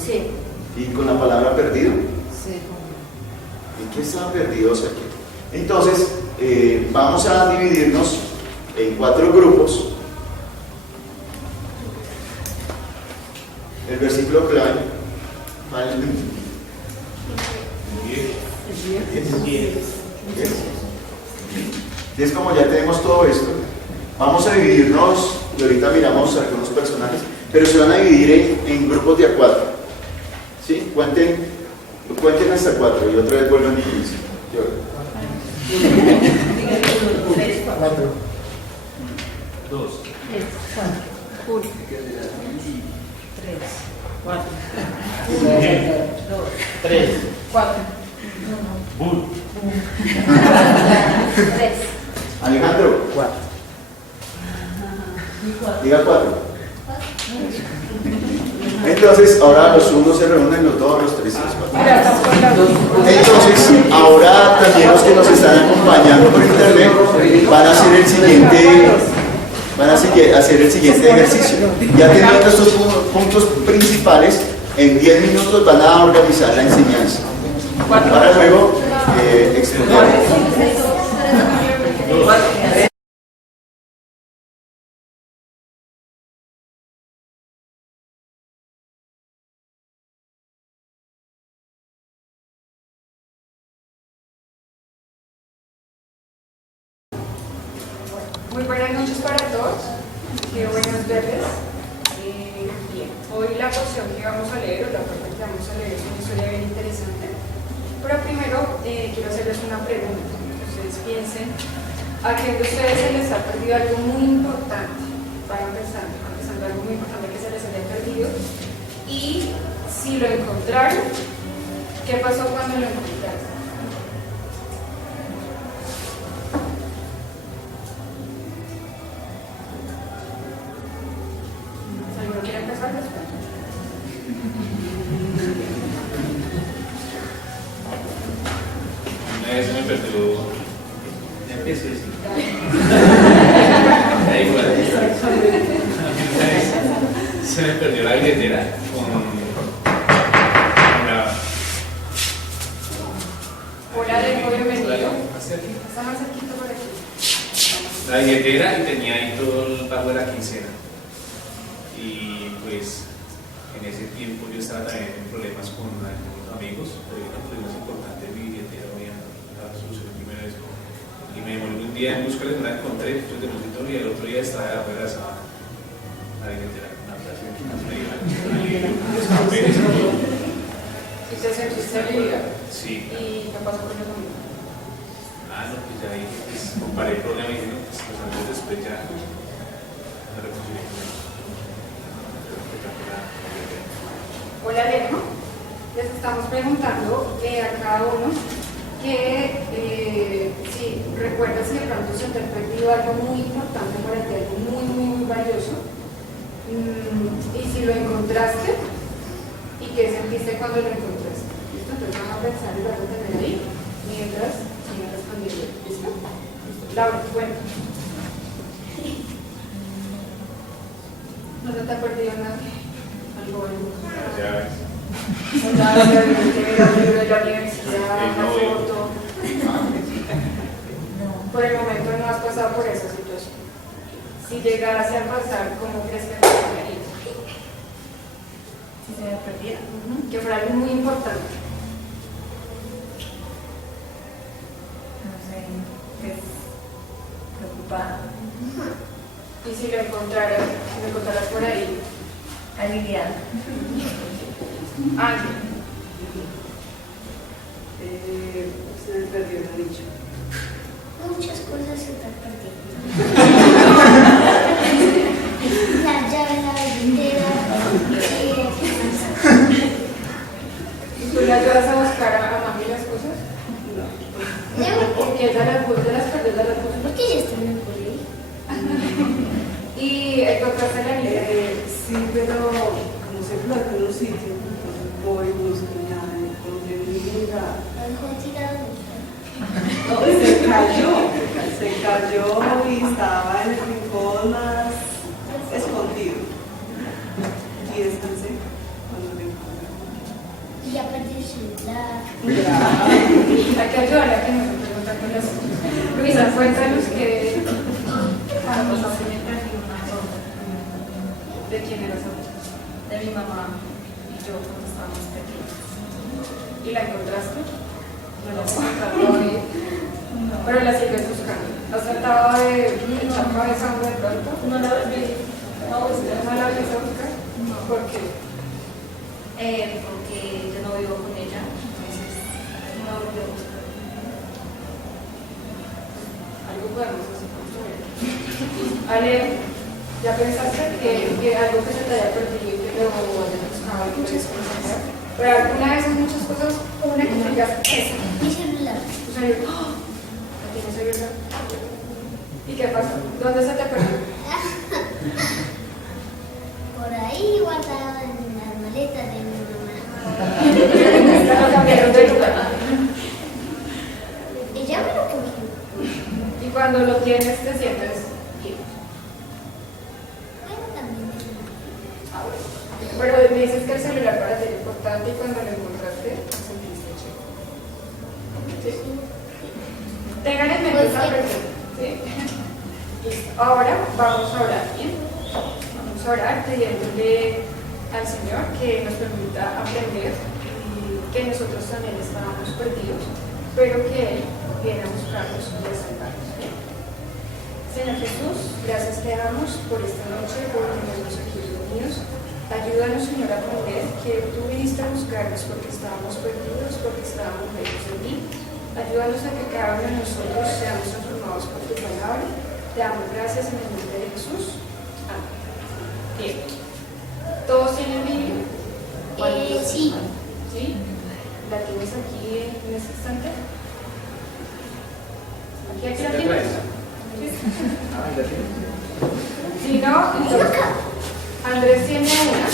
Sí. ¿Y con la palabra perdido? Sí. ¿En qué estaban perdidos aquí? Entonces, vamos a dividirnos en 4 grupos. El versículo clave. ¿Vale? 10. Como ya tenemos todo esto, vamos a dividirnos, y ahorita miramos algunos personajes, pero se van a dividir en grupos de a 4. ¿Sí? Cuenten hasta 4 y otra vez vuelvan a inicio. 4. 2. 3. 4. Bull. 3. Alejandro. 4. Diga 4. Entonces, ahora los 1 se reúnen, los 2, los 3 y los 4. Entonces, ahora también los que nos están acompañando por internet van a hacer el siguiente ejercicio. Ya teniendo estos puntos principales, en 10 minutos van a organizar la enseñanza para luego exponer. Muy buenas noches para todos, qué buenas verles. Bien, hoy la porción que vamos a leer, o la parte que vamos a leer, es una historia bien interesante. Pero primero quiero hacerles una pregunta. Ustedes piensen, ¿a quién de ustedes se les ha perdido algo muy importante? Vayan pensando algo muy importante que se les haya perdido. Y si lo encontraron, ¿qué pasó cuando lo encontraron? ¿Alguno quiere empezar después? Una vez me perdió. Ya empecé, sí. Da igual. Una vez se me perdió la billetera con la. Hola, bienvenido. Hacia aquí. Está más cerquita por aquí. La billetera y tenía ahí todo el pago de la quincena. Y pues en ese tiempo yo estaba también en problemas con algunos amigos, pero era un problema importante mi billetera, voy a solucionar primera vez. Y me demoré un día en buscarla, no la encontré, después de un y el otro día estaba afuera de la billetera con una frase que más me iba los papeles y todo. ¿Y te sentiste aliviado? Sí. ¿Y qué pasó con el amigo? No, pues ya ahí pues, comparé el problema y dije, no, pues antes después ya me reconcilié con él. Hola, Alejo. Les estamos preguntando a cada uno que si recuerdas si de pronto se te ha perdido algo muy importante para ti, algo muy, muy, muy valioso, y si lo encontraste, y qué sentiste cuando lo encontraste. ¿Listo? Entonces vamos a pensar y lo vamos a tener ahí mientras siguen respondiendo. ¿Listo? Laura, bueno. ¿No se te ha perdido nada? Algo bueno. Ya ves. El libro de la universidad, la foto. Por el momento no has pasado por esa situación. Si llegase a pasar, ¿cómo crees que reaccionarías? Si se me perdiera. Que fuera algo muy importante. No sé, pues preocupada. Y si lo encontraras por ahí. Aliviada. Ángel. Se me perdió el dicho. Muchas cosas se te perdieron. La llave, la billetera. ¿Y tú le ayudas a buscar a mami las cosas? No, Porque ella las perdió las cosas. porque ya están por ahí. Y encontraste la niña. Sí, pero como se plata en un sitio, entonces voy, busco y ya encontré mi lugar. Algo tirado. No, se cayó y estaba en el Hay que ayudarle a que no se pregunta con las Luisa, cuéntanos que... ¿De quién eras ahora? De mi mamá y yo cuando estábamos pequeños. ¿Y la encontraste? No la has encontrado todavía. Pero la sigues buscando. ¿Has tratado de echar cabeza de pronto? No la volví. ¿No la volviste a buscar? ¿Por qué? Porque yo no vivo con ella, entonces no la volví a buscar. Algo podemos hacer con su vida. Ale, ¿ya pensaste que algo que se te haya perdido y que luego hayas buscado y que quieres encontrar? Pero alguna vez hay muchas cosas, una que te digas, esa. Mi celular. Tu celular. ¡Oh! ¿No tienes celular? ¿Y qué pasa? ¿Dónde se te perdió? Por ahí guardado en las maletas de mi mamá. Lo cambiaron de lugar. Y ya me lo cogí. Y cuando lo tienes te sientes bien. Bueno, también Pero me dices que el celular para ti es importante y cuando lo encontraste te sentiste chévere. ¿Sí? Tengan en mente esa pregunta. ¿Sí? Listo. Ahora vamos a orar, ¿bien? Vamos a orar pidiéndole al Señor que nos permita aprender que nosotros también estábamos perdidos, pero que Él viene a buscarnos y a salvarnos. ¿Bien? Señor Jesús, gracias te damos por esta noche, por tenernos aquí reunidos. Ayúdanos, Señor, a aprender que tú viniste a buscarnos porque estábamos perdidos, porque estábamos lejos de ti. Ayúdanos a que cada uno de nosotros seamos transformados por tu palabra. Te damos gracias en el nombre de Jesús. Amén. Bien. ¿Todos tienen Biblia? sí. ¿Sí? ¿La tienes aquí en este instante? ¿Aquí la tienes? Si no, entonces Andrés tiene una.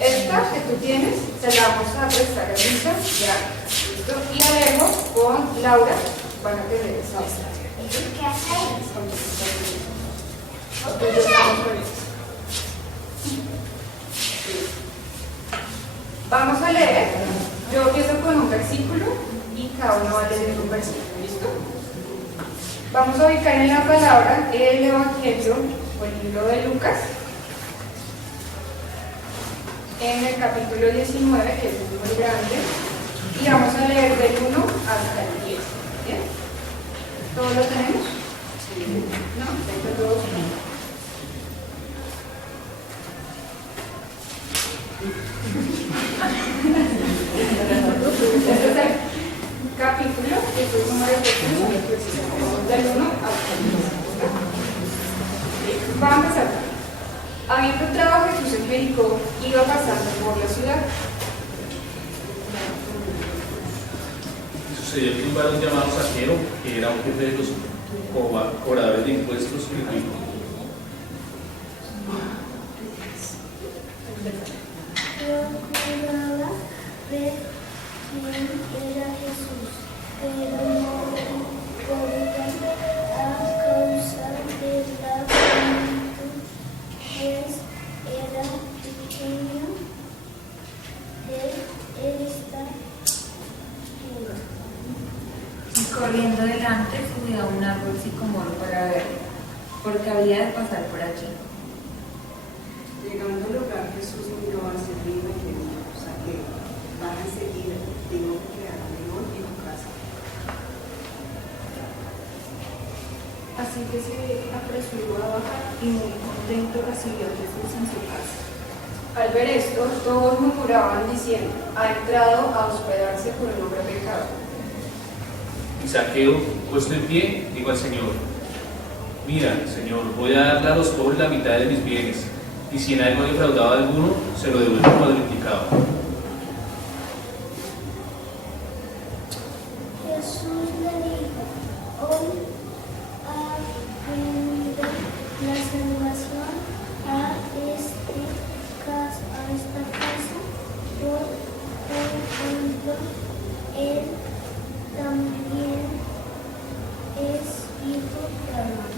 Esta que tú tienes se la vamos a prestar a Luisa. Ya. ¿Listo? Y Alejo con Laura van a tener esa otra. ¿Qué haces? Vamos a leer. Yo empiezo con un versículo y cada uno va a leer un versículo. ¿Listo? Vamos a ubicar en la palabra el Evangelio o el libro de Lucas, en el capítulo 19, que es un número grande, y vamos a leer del 1 hasta el 10. ¿Bien? ¿Todos lo tenemos? Sí. ¿No? ¿Tengo todos? Este es el capítulo, que es el número de versículos, del 1 hasta el 10. Vamos a empezar. Habiendo entrado Jesús en Jericó, iba pasando por la ciudad. Sucedió que un varón llamado Zaqueo, que era un jefe de los cobradores de impuestos y rico, Procuraba ver quién era Jesús, pero no podía a causa de la multitud, pues era pequeño de estatura. Y corriendo delante subió a un árbol sicomoro para verlo, porque había de pasar por allí. Llegando al lugar, Jesús miró hacia arriba y le dijo: Zaqueo, baja enseguida, tengo que quedarme hoy en tu casa. Así que se apresuró a bajar y muy contento recibió a Jesús en su casa. Al ver esto, todos murmuraban diciendo: ha entrado a hospedarse con un hombre pecador. y Zaqueo, puesto en pie, dijo al Señor: mira, Señor, voy a darle a los pobres la mitad de mis bienes, y si en algo he defraudado a alguno, se lo devuelvo cuadruplicado. Jesús le dijo: hoy ha venido la salvación a esta casa, por cuanto él también es hijo de Abraham.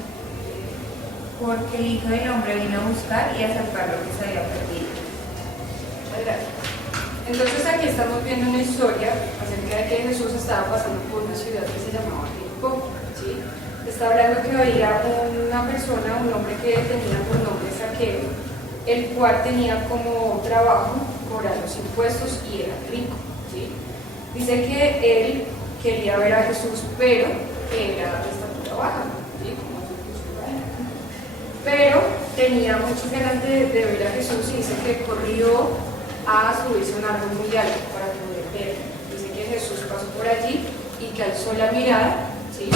Porque el Hijo del Hombre vino a buscar y a salvar lo que se había perdido. Gracias. Entonces aquí estamos viendo una historia acerca de que Jesús estaba pasando por una ciudad que se llamaba Jericó, ¿sí? Está hablando que había una persona, un hombre que tenía por nombre Zaqueo, el cual tenía como trabajo cobrar los impuestos y era rico, ¿sí? Dice que él quería ver a Jesús, pero era de estatura baja, ¿sí? Como pero tenía muchas ganas de ver a Jesús y dice que corrió a subirse a un árbol muy alto para poder ver. Dice que Jesús pasó por allí y que alzó la mirada, ¿sí?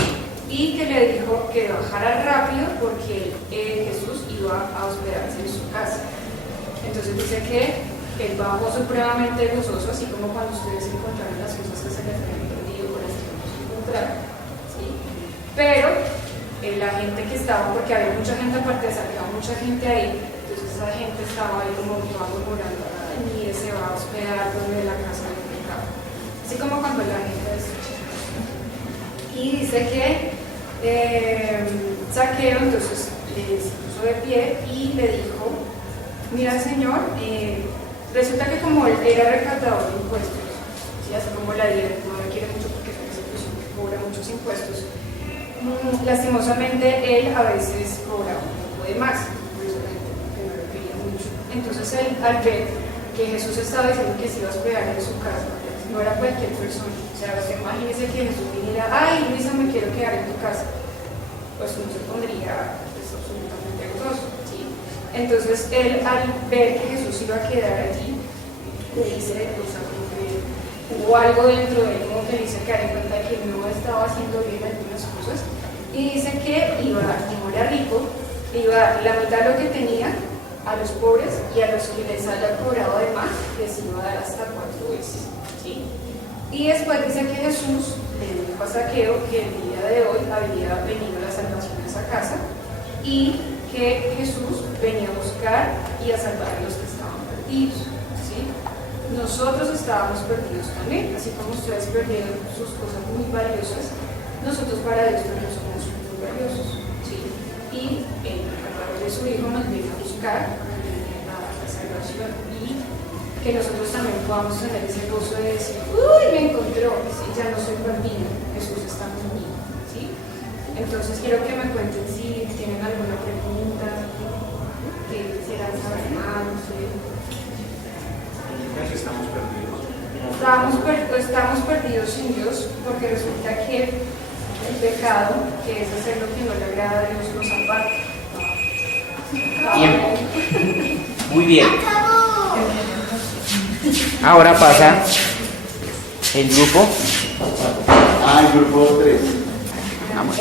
Y que le dijo que bajara rápido porque Jesús iba a hospedarse en su casa. Entonces dice que él bajó supremamente gozoso, así como cuando ustedes encontraron las cosas que se les habían perdido, por las que no se encontraron, ¿sí? Pero la gente que estaba, porque había mucha gente aparte de esa, había mucha gente ahí, entonces esa gente estaba ahí como murmurando, y se va a hospedar donde la casa del pecado, así como cuando la gente escucha. Y dice que Zaqueo entonces se puso de pie y le dijo: mira, Señor, resulta que como él era recaudador de impuestos, ¿sí? Así como la DIE no me quiere mucho porque es una institución que cobra muchos impuestos, lastimosamente él a veces cobra un poco de más, precisamente porque no lo quería mucho. Entonces él, al ver que Jesús estaba diciendo que se iba a hospedar en su casa, no era cualquier persona, o sea, imagínese que Jesús viniera: ay, Luisa, me quiero quedar en tu casa, pues no se pondría pues, absolutamente gozoso, ¿sí? Entonces él, al ver que Jesús iba a quedar allí, le dice, o sea, como que hubo algo dentro de él como que le hizo caer en cuenta de que no estaba haciendo bien algunas cosas, y dice que iba, como era rico, iba a dar la mitad de lo que tenía a los pobres, y a los que les haya cobrado de más les iba a dar hasta 4 veces, ¿sí? Y después dice que Jesús le dijo a Zaqueo que el día de hoy había venido la salvación a esa casa y que Jesús venía a buscar y a salvar a los que estaban perdidos, ¿sí? Nosotros estábamos perdidos también, así como ustedes perdieron sus cosas muy valiosas, nosotros para Dios también somos muy valiosos, ¿sí? Y a través de su Hijo nos viene a buscar la salvación y que nosotros también podamos tener ese gozo de decir: uy, me encontró, ¿sí? Ya no soy perdido, Jesús está conmigo, ¿sí? Entonces quiero que me cuenten si tienen alguna pregunta, que quisieran saber más, no sé. Estamos perdidos. Estamos perdidos sin Dios porque resulta que el pecado, que es hacer lo que no le agrada a Dios, nos aparta. Tiempo. Muy bien. Ahora pasa el grupo. El grupo 3. Vamos.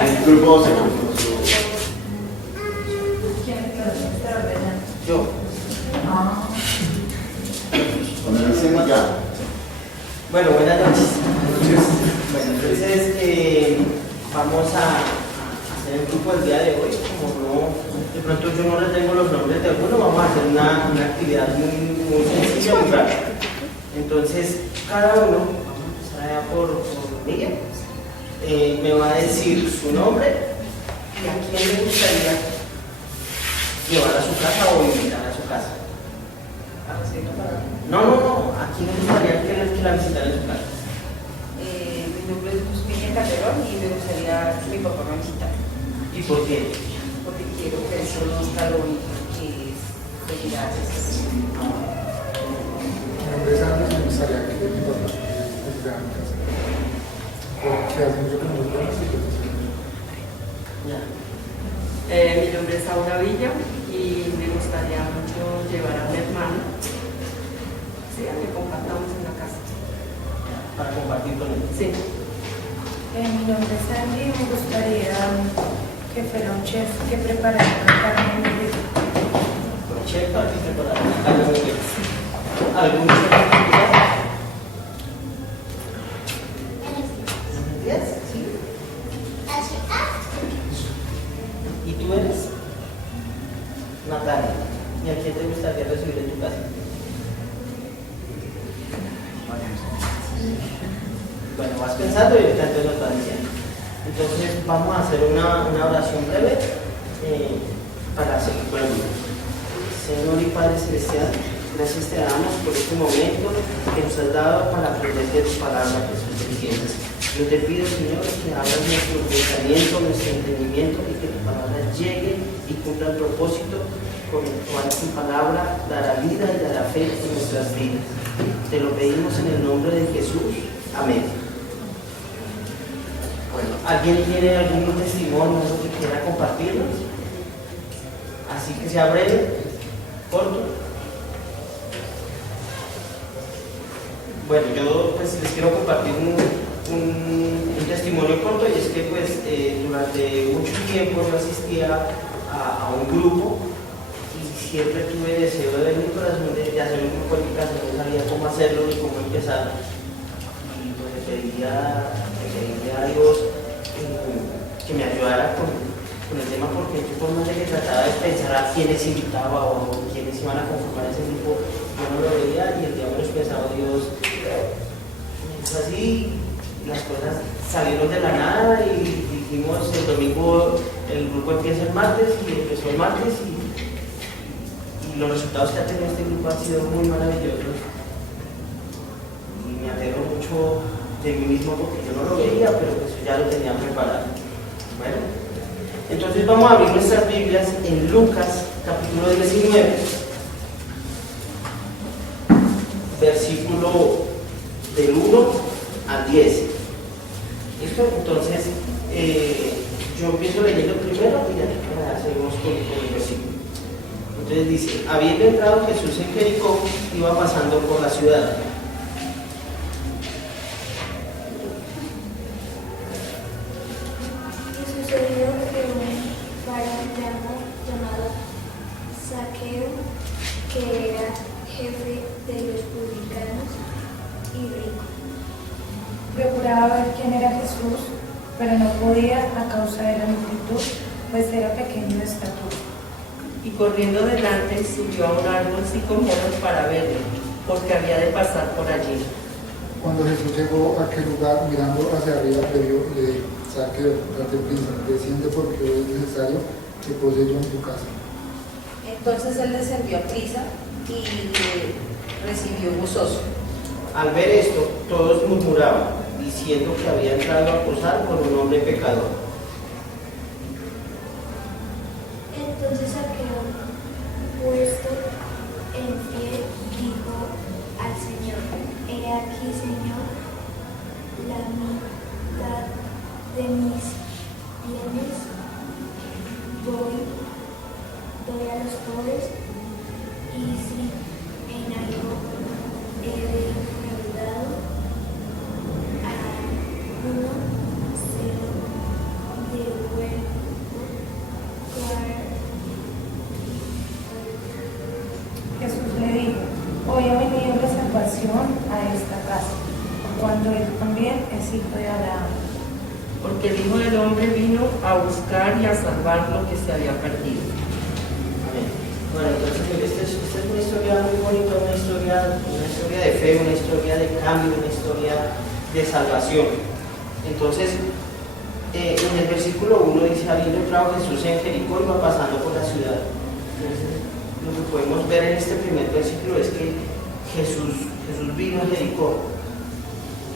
El grupo 2. Yo. Comencemos ya. Bueno, buenas noches. Bueno, entonces vamos a hacer el grupo del día de hoy. Como no, de pronto yo no le tengo los nombres de alguno, vamos a hacer una actividad muy sencilla, muy rápida. Entonces, cada uno, vamos a empezar allá por Miguel, me va a decir su nombre y a quién le gustaría llevar a su casa o invitar a su casa. No, ¿a quién le gustaría que la visitara en su casa? Mi nombre es Miguel Calderón y me gustaría que mi papá me visitara. ¿Y por qué? Porque quiero que él conozca lo bonito que es venir a ese. Mi nombre es Andrés y me gustaría que mi papá visitara mi casa. Porque hace mucho que no lo veo, así que Mi nombre es Aura Villa y me gustaría mucho llevar a mi hermano, sí, a que compartamos en la casa. Para compartir con él. Sí. Mi nombre es Andy y me gustaría que fuera un chef que preparara una carne muy rica. Un chef para que preparara una carne muy rica. ¿Algún chef en particular? Sí. ¿Y tú eres? Natalia. ¿Y a quién te gustaría recibir en tu casa? Bueno, vas pensando y ahorita te lo estás diciendo. Entonces vamos a hacer una oración breve para seguir con el grupo. Señor y Padre Celestial, gracias te damos por este momento que nos has dado para aprender de tu palabra, Jesús de Ciencias. Yo te pido, Señor, que abras nuestro pensamiento, nuestro entendimiento y que tu palabra llegue y cumpla el propósito con el cual tu palabra dará vida y dará fe en nuestras vidas. Te lo pedimos en el nombre de Jesús. Amén. Bueno, ¿alguien tiene algún testimonio, algo que quiera compartirnos? Así que sea breve, corto. Bueno, yo pues les quiero compartir un testimonio corto, y es que pues durante mucho tiempo yo asistía a un grupo y siempre tuve deseo de mi corazón de hacer un grupo en mi casa, no sabía cómo hacerlo ni cómo empezar, y pues le pedía a Dios que me ayudara con el tema, porque yo por más de que trataba de pensar a quiénes invitaba o quiénes iban a conformar ese grupo, yo no lo veía, y el día menos pensaba Dios, es así, las cosas salieron de la nada y dijimos el domingo el grupo empieza el martes, y empezó el martes, y los resultados que ha tenido este grupo han sido muy maravillosos, y me alegro mucho de mí mismo porque yo no lo veía, pero pues ya lo tenía preparado. Bueno, entonces vamos a abrir nuestras Biblias en Lucas capítulo 19, versículo del 1 al 10. ¿Listo? Entonces, yo empiezo leyendo primero y ya seguimos con el versículo. Entonces dice: habiendo entrado Jesús en Jericó, iba pasando por la ciudad. Sucedió que un varón llamado Zaqueo, que era jefe de los publicanos y rico, Procuraba ver quién era Jesús, pero no podía a causa de la multitud, pues era pequeño de estatura. Y corriendo delante subió a un árbol sicómoro para verlo, porque había de pasar por allí. Cuando Jesús llegó a aquel lugar, mirando hacia arriba, le vio y le dijo: Zaqueo, date prisa, desciende, porque hoy es necesario que pose yo en tu casa. Entonces él descendió a prisa y recibió gozoso. Al ver esto, todos murmuraban, diciendo que había entrado a posar con un hombre pecador. Entonces Zaqueo, puesto en pie, dijo al Señor: he aquí, Señor, la mitad de mis bienes doy a los pobres, y si en algo he defraudado a uno, se lo devuelvo. Jesús le dijo: hoy ha venido la salvación a esta casa, cuando él también es hijo de Abraham. Porque el Hijo del Hombre vino a buscar y a salvar lo que se había perdido. Amén. Bueno, entonces esta es una historia muy bonita, una historia de fe, una historia de cambio, una historia de salvación. Entonces, en el versículo 1 dice: habiendo entrado Jesús en Jericó, iba pasando por la ciudad. Entonces, lo que podemos ver en este primer versículo es que Jesús vino a Jericó.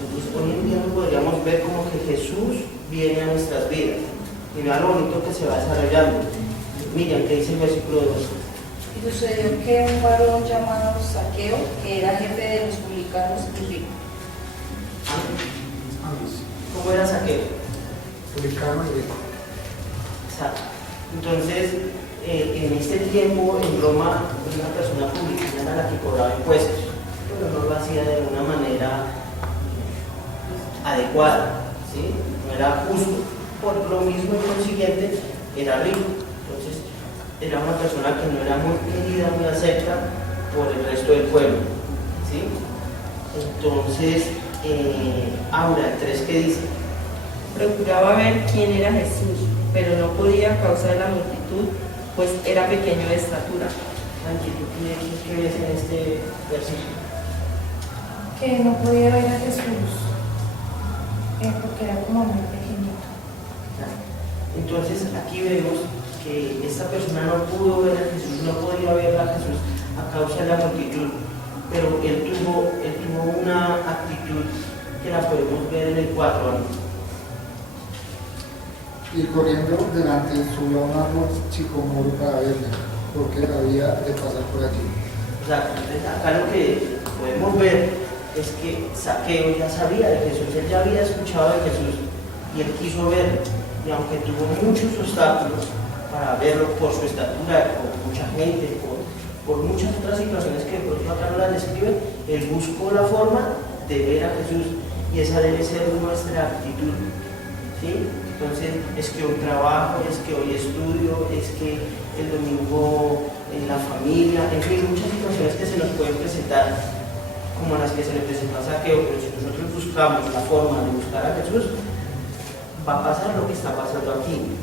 Entonces, hoy en día podríamos ver como que Jesús viene a nuestras vidas. Y vea lo bonito que se va desarrollando. Miren, ¿qué dice el versículo 2? Y sucedió que un varón llamado Zaqueo, que era jefe de los publicanos y rico. ¿Cómo era Zaqueo? Publicano y rico. Exacto. Entonces, en este tiempo en Roma, una persona publicana era la que cobraba impuestos, pero no lo hacía de una manera adecuada, ¿sí? No era justo. Por lo mismo, y consiguiente, era rico. Entonces, era una persona que no era muy querida, muy acepta por el resto del pueblo, ¿sí? Entonces, ahora el 3, ¿qué dice? Procuraba ver quién era Jesús, pero no podía a causa de la multitud, pues era pequeño de estatura. Tranquilo, ¿qué ves en este versículo? Que no podía ver a Jesús, porque era como muy pequeñito. Entonces aquí vemos que esta persona no pudo ver a Jesús, no podía ver a Jesús a causa de la multitud, pero él tuvo una actitud que la podemos ver en el 4 años. Y corriendo delante subió a un árbol sicomoro para verla, porque había de pasar por allí. O sea, acá lo que podemos ver es que Zaqueo ya sabía de Jesús, él ya había escuchado de Jesús y él quiso verlo, y aunque tuvo muchos obstáculos para verlo por su estatura, por mucha gente, por muchas otras situaciones que por acá no las describe, él buscó la forma de ver a Jesús, y esa debe ser nuestra actitud, ¿sí? Entonces, es que hoy trabajo, es que hoy estudio, es que el domingo en la familia, en fin, muchas situaciones que se nos pueden presentar, como las que se le presentó a Zaqueo, pero si nosotros buscamos la forma de buscar a Jesús, va a pasar lo que está pasando aquí.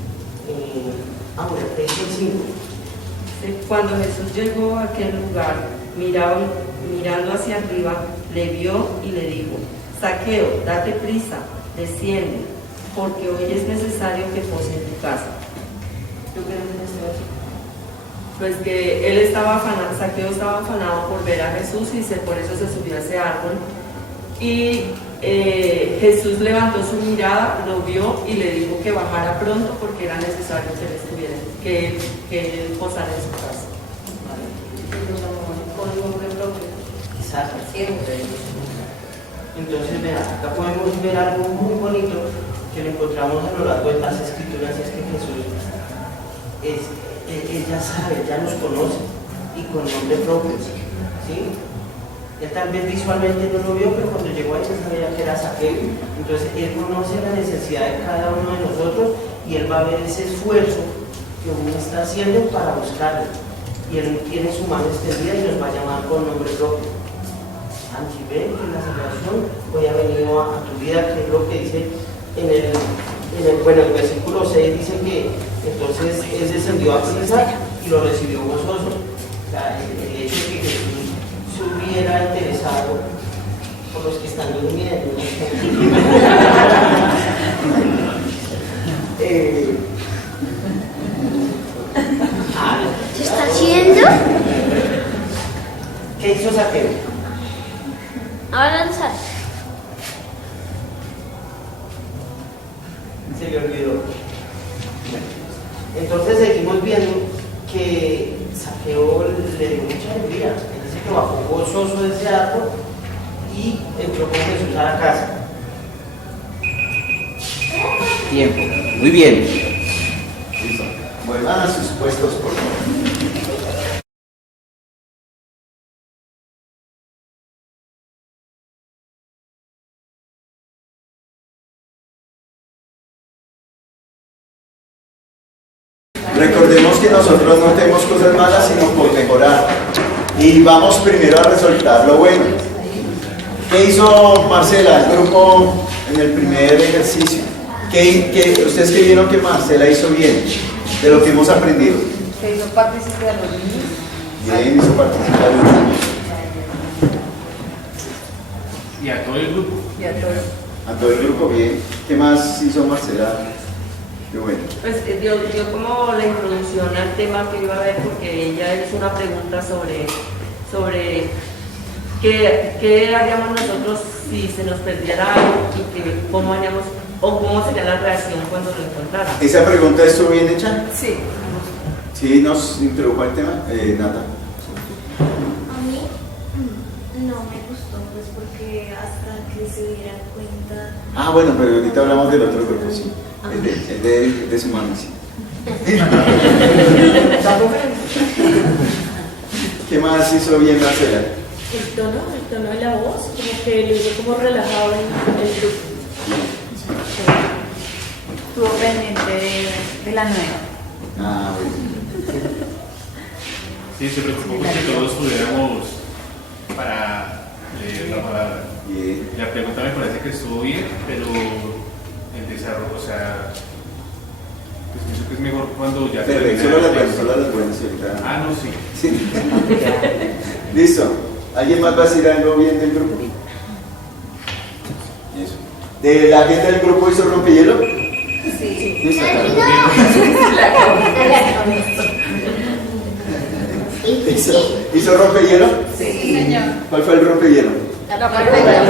Bueno, 3:5. Cuando Jesús llegó a aquel lugar, mirando hacia arriba, le vio y le dijo: Zaqueo, date prisa, desciende, porque hoy es necesario que pose en tu casa. ¿Tú qué dices esto? Pues que él estaba afanado, Zaqueo estaba afanado por ver a Jesús y por eso se subió a ese árbol. Y Jesús levantó su mirada, lo vio y le dijo que bajara pronto porque era necesario que él estuviera, que él posara en su casa. ¿Vale? Con nombre propio. Exacto. Entonces, vean, acá podemos ver algo muy bonito que lo encontramos a lo largo de las escrituras, es que Jesús él ya sabe, ya nos conoce, y con nombre propio, ¿sí? Él tal vez visualmente no lo vio, pero cuando llegó ahí ya sabía que era Zaqueo. Entonces él conoce la necesidad de cada uno de nosotros, y él va a ver ese esfuerzo que uno está haciendo para buscarlo, y él tiene su mano extendida y nos va a llamar con nombre propio. Angie, ven que la salvación hoy ha venido a tu vida, que es lo que dice en el versículo 6, dice que entonces él descendió a prisa y lo recibió gozoso. O sea, el hecho de que Jesús se hubiera interesado por los que están durmiendo. ¿Se está haciendo? ¿Qué hizo Zaqueo? Avanzar. Se le olvidó. Entonces seguimos viendo que Zaqueo le dio mucha alegría. Él dice que bajó gozoso de ese árbol y entró con Jesús a la casa. Tiempo. Muy bien. Listo. Vuelvan a sus puestos, por favor. Recordemos que nosotros no tenemos cosas malas, sino por mejorar. Y vamos primero a resaltar lo bueno. ¿Qué hizo Marcela, el grupo, en el primer ejercicio? ¿Ustedes qué vieron que Marcela hizo bien de lo que hemos aprendido? Se hizo partícipe a los niños. Bien, hizo participar a los niños. Y a todo el grupo. Y a todos. A todo el grupo, bien. ¿Qué más hizo Marcela? Qué bueno. Pues dio como la introducción al tema que iba a ver, porque ella hizo una pregunta sobre qué haríamos nosotros si se nos perdiera algo y cómo haríamos o cómo sería la reacción cuando lo encontrara. ¿Esa pregunta estuvo bien hecha? Sí. Sí, nos introdujo al tema, Nata. A mí no me gustó, pues porque hasta que se dieran cuenta. Ah, bueno, pero ahorita hablamos del otro grupo, sí. El de su mano, sí. ¿Qué más hizo bien Marcela? El tono de la voz, como que lo hizo como relajado en el grupo. Estuvo pendiente de la nueva. Ah, bueno. Sí, se preocupó porque todos pudiéramos para leer la palabra. Bien. La pregunta me parece que estuvo bien, pero el desarrollo, o sea, pues pienso que es mejor cuando ya Perfecto, solo las buenas, ahorita. Ah, no, sí. Sí. Listo. ¿Alguien más va a decir algo bien del grupo? Eso. ¿De la gente del grupo hizo rompehielo? Sí. Listo. ¿Hizo rompehielo? Sí, señor. ¿Cuál fue el rompehielo? La parte de la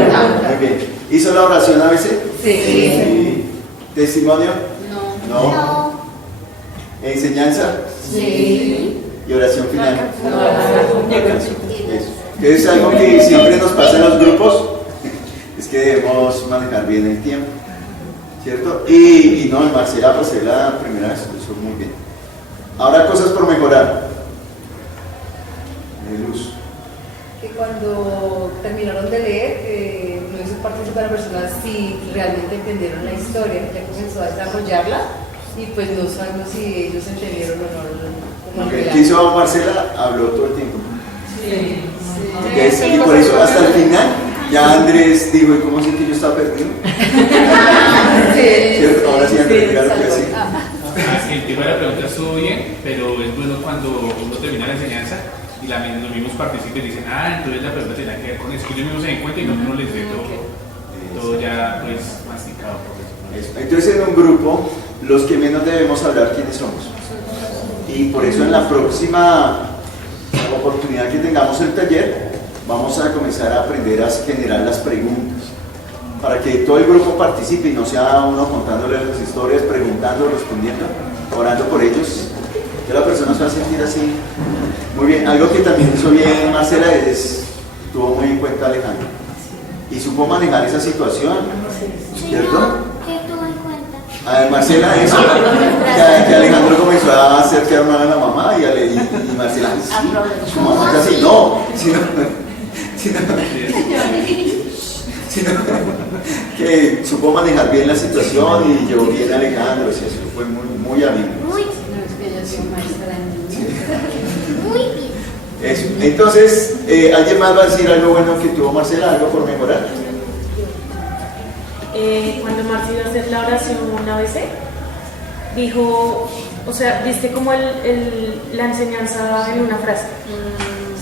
Muy bien. ¿Hizo la oración a veces? Sí. ¿Testimonio? No. No. ¿Enseñanza? Sí. ¿Y oración final? No. Eso. Que es algo que siempre nos pasa en los grupos, es que debemos manejar bien el tiempo, ¿cierto? Y no, Marcela, pues es la primera vez, eso muy bien. Ahora cosas por mejorar. Luz. Que cuando terminaron de leer, no hizo participar a personas si realmente entendieron la historia, ya comenzó a desarrollarla y pues no sabemos si ellos entendieron o no. ¿Qué hizo Marcela? Habló todo el tiempo. Sí. Y por eso hasta el final ya Andrés dijo, ¿y cómo sé que yo estaba perdido? ¿Cierto? Ahora sí Andrés, claro que sí. El tema de la pregunta estuvo bien, pero es bueno cuando uno termina la enseñanza y los mismos participantes dicen, entonces la pregunta tiene que ver con eso, que ellos mismos se den cuenta y no uno les dé todo ya pues masticado. Entonces en un grupo, los que menos debemos hablar, ¿quiénes somos? Y por eso en la próxima oportunidad que tengamos el taller, vamos a comenzar a aprender a generar las preguntas, para que todo el grupo participe y no sea uno contándole las historias, preguntando, respondiendo, orando por ellos, que la persona se va a sentir así. Muy bien, algo que también hizo bien Marcela tuvo muy en cuenta a Alejandro y supo manejar esa situación, ¿cierto? ¿Qué tuvo en cuenta? A ver, Marcela, eso, que Alejandro comenzó a hacer que hermana a la mamá y Marcela, sí, su mamá es así, no, sino que supo manejar bien la situación y llevó bien a Alejandro, eso fue muy amigo. Muy bien. Eso. Entonces, ¿alguien más va a decir algo bueno que tuvo Marcela, algo por mejorar? Cuando Marci iba a hacer la oración una vez, dijo, o sea, viste como la enseñanza en una frase.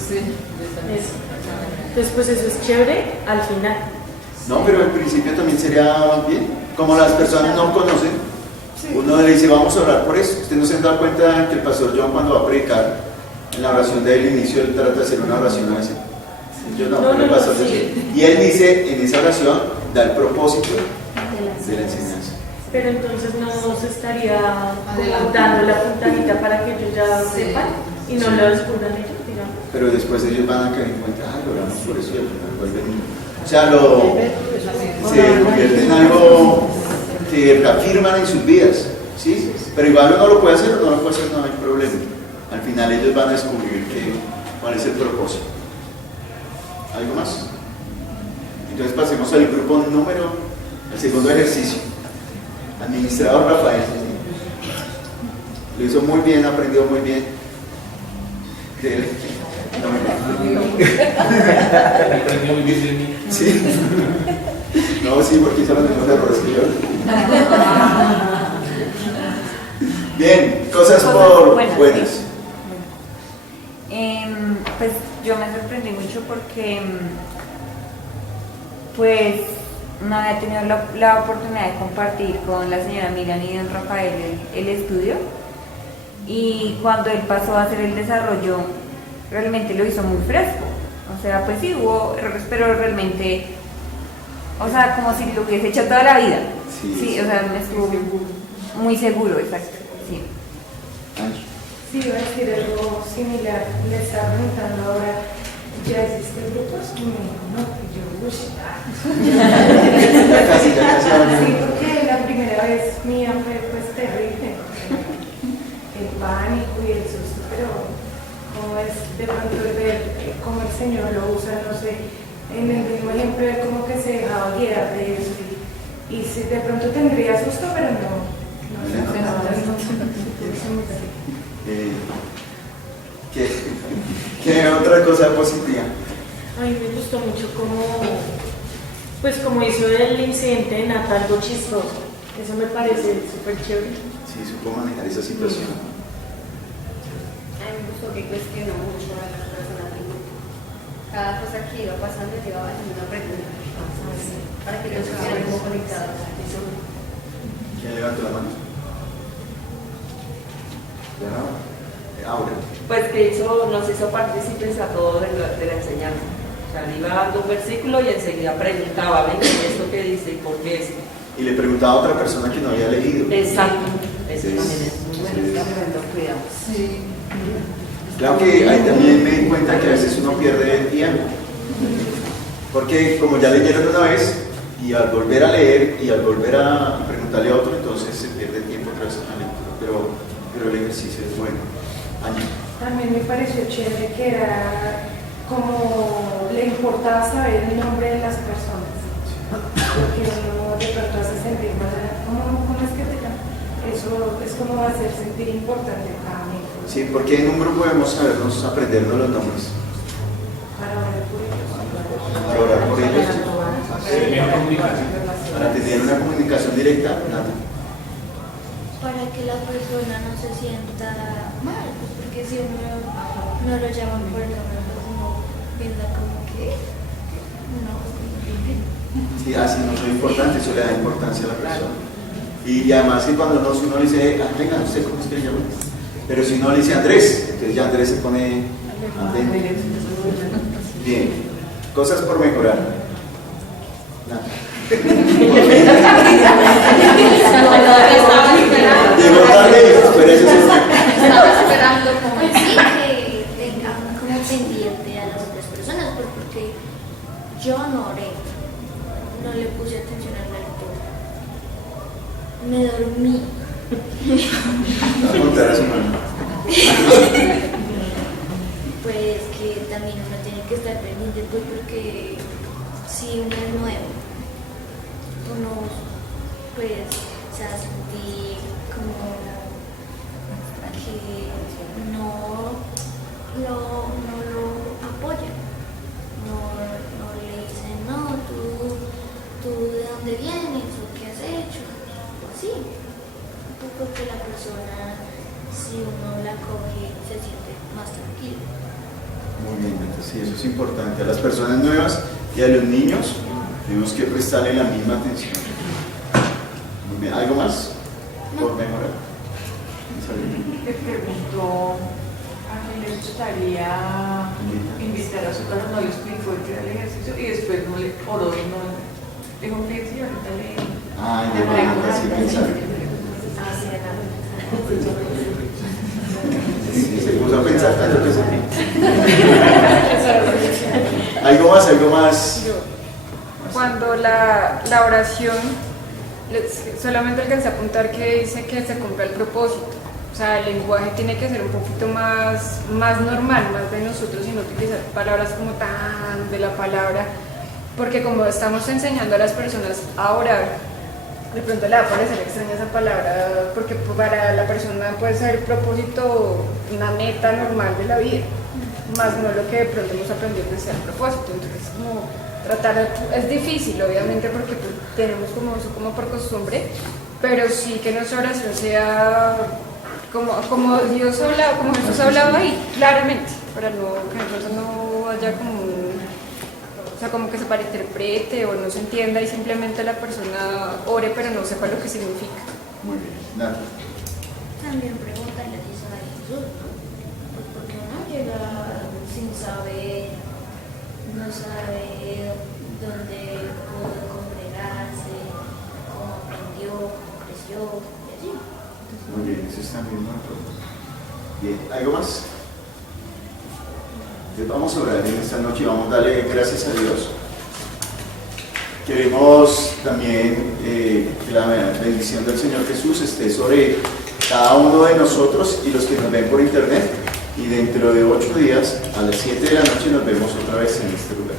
Sí. Eso. Entonces, pues eso es chévere al final. No, pero al principio también sería bien. Como las personas no conocen, uno le dice, vamos a orar por eso. Usted no se da cuenta que el pastor John cuando va a predicar, en la oración del inicio, él trata de hacer una oración a veces. Yo no, pero el pastor sí. Y él dice, en esa oración, da el propósito de la enseñanza. Pero entonces no se estaría como dando la puntadita para que ellos ya sepan y no lo descubran ellos, digamos. Pero después ellos van a caer en cuenta, lo oramos por eso y al final vuelven. O sea, se convierte en algo que reafirman en sus vidas, ¿sí? Pero igual uno lo puede hacer o no lo puede hacer, no hay problema. Al final ellos van a descubrir cuál es el propósito. ¿Algo más? Entonces pasemos al grupo número, el segundo ejercicio. Administrador Rafael. Lo hizo muy bien, aprendió muy bien. Aprendió muy bien de mí. Sí. No, sí, porque hizo los mismos errores que yo. Bien, cosas por buenas. Pues yo me sorprendí mucho porque pues no había tenido la oportunidad de compartir con la señora Miriam y don Rafael el estudio, y cuando él pasó a hacer el desarrollo realmente lo hizo muy fresco. O sea, pues sí hubo errores, pero realmente, o sea, como si lo hubiese hecho toda la vida. Sí, o sea, me estuvo muy seguro, exacto. Sí. Sí, iba a decir algo similar. Le estaba preguntando ahora, ¿ya hiciste grupos? Y me dijo, no, que yo, sí, porque la primera vez mía fue pues terrible. El pánico y el susto, pero como es de pronto el ver cómo el Señor lo usa, no sé, en el mismo ejemplo de cómo que se dejaba guiar de eso. Y si de pronto tendría susto, pero no. ¿Qué otra cosa positiva? A mí me gustó mucho como hizo el incidente de Nata, algo chistoso. Eso me parece súper chévere. Sí, supo manejar esa situación. A mí me gustó que cuestionó mucho a las personas del grupo. Cada cosa que iba pasando llevaba haciendo una pregunta. Para que no se quieran como conectados. ¿Quién levantó la mano? Aura. pues que nos hizo partícipes a todos de la enseñanza. O sea, le iba dando un versículo y enseguida preguntaba, ven, ¿esto qué dice y por qué es? Y le preguntaba a otra persona que no había leído. Exacto, eso también es muy bueno. Sí. Claro que ahí también me di cuenta que a veces uno pierde el tiempo. Porque como ya leyeron una vez, y al volver a leer y al volver a preguntarle a otro, entonces se pierde el tiempo otra vez en la lectura. Pero el ejercicio es bueno. Año. También me pareció chévere que era como le importaba saber el nombre de las personas. Porque uno de pronto hace sentir más, ¿cómo es que te llamas? Eso es como hacer sentir importante a cada miembro. Sí, porque en un grupo debemos sabernos aprendernos los nombres. Para orar por ellos. Para orar por ellos. Para tener una comunicación directa. Nada. Para que la persona no se sienta mal, pues porque si uno no lo llaman por el nombre, pues uno piensa como que no. Sí, así no soy importante, eso le da importancia a la persona. Y además que cuando uno le dice, venga, ¿usted cómo es que le llama? Pero si uno le dice Andrés, entonces ya Andrés se pone atento. Bien, cosas por mejorar. Nada. Llegó tarde, pero eso es Estaba esperando como sí, que tengan como pendiente a las otras personas, pues porque yo no oré, no le puse atención a la lectura, me dormí. Va a contar a su mano. Pues que también uno tiene que estar pendiente, pues porque si uno es nuevo, uno pues se va a sentir como que no lo apoyan, no le dicen, no, tú de dónde vienes o qué has hecho, o así, porque la persona, si uno la coge, se siente más tranquila. Muy bien, entonces sí, eso es importante. A las personas nuevas y a los niños tenemos que prestarle la misma atención. Muy bien, ¿algo más por mejorar? Le preguntó a quién le gustaría invitar a su casa, no le explicó que era el ejercicio y después no le oró, no dijo que sí, ahorita le. Ah, ya me así pensar. Se puso a pensar tanto que se algo más. Cuando la oración, solamente alcancé a apuntar que dice que se cumpla el propósito. O sea, el lenguaje tiene que ser un poquito más normal, más de nosotros, y no utilizar palabras como tan de la palabra, porque como estamos enseñando a las personas a orar, de pronto le va a parecer extraña esa palabra, porque para la persona puede ser propósito una meta normal de la vida, más no lo que de pronto hemos aprendido que sea el propósito. Entonces, como tratar, es difícil obviamente porque pues, tenemos como eso como por costumbre, pero sí que nuestra oración sea como Dios hablaba, como Jesús hablaba ahí, claramente, para que nosotros no haya como o sea, como que se malinterprete o no se entienda y simplemente la persona ore pero no sepa lo que significa. Muy bien, nada. También pregúntale si sabe Jesús, pues porque uno llega sin saber, no sabe dónde pudo congregarse, cómo aprendió, cómo creció, y así. Muy bien, eso está bien, ¿no? Bien, ¿algo más? Vamos a orar en esta noche y vamos a darle gracias a Dios. Queremos también que la bendición del Señor Jesús esté sobre cada uno de nosotros y los que nos ven por internet. Y dentro de 8 días, a las 7 de la noche, nos vemos otra vez en este lugar.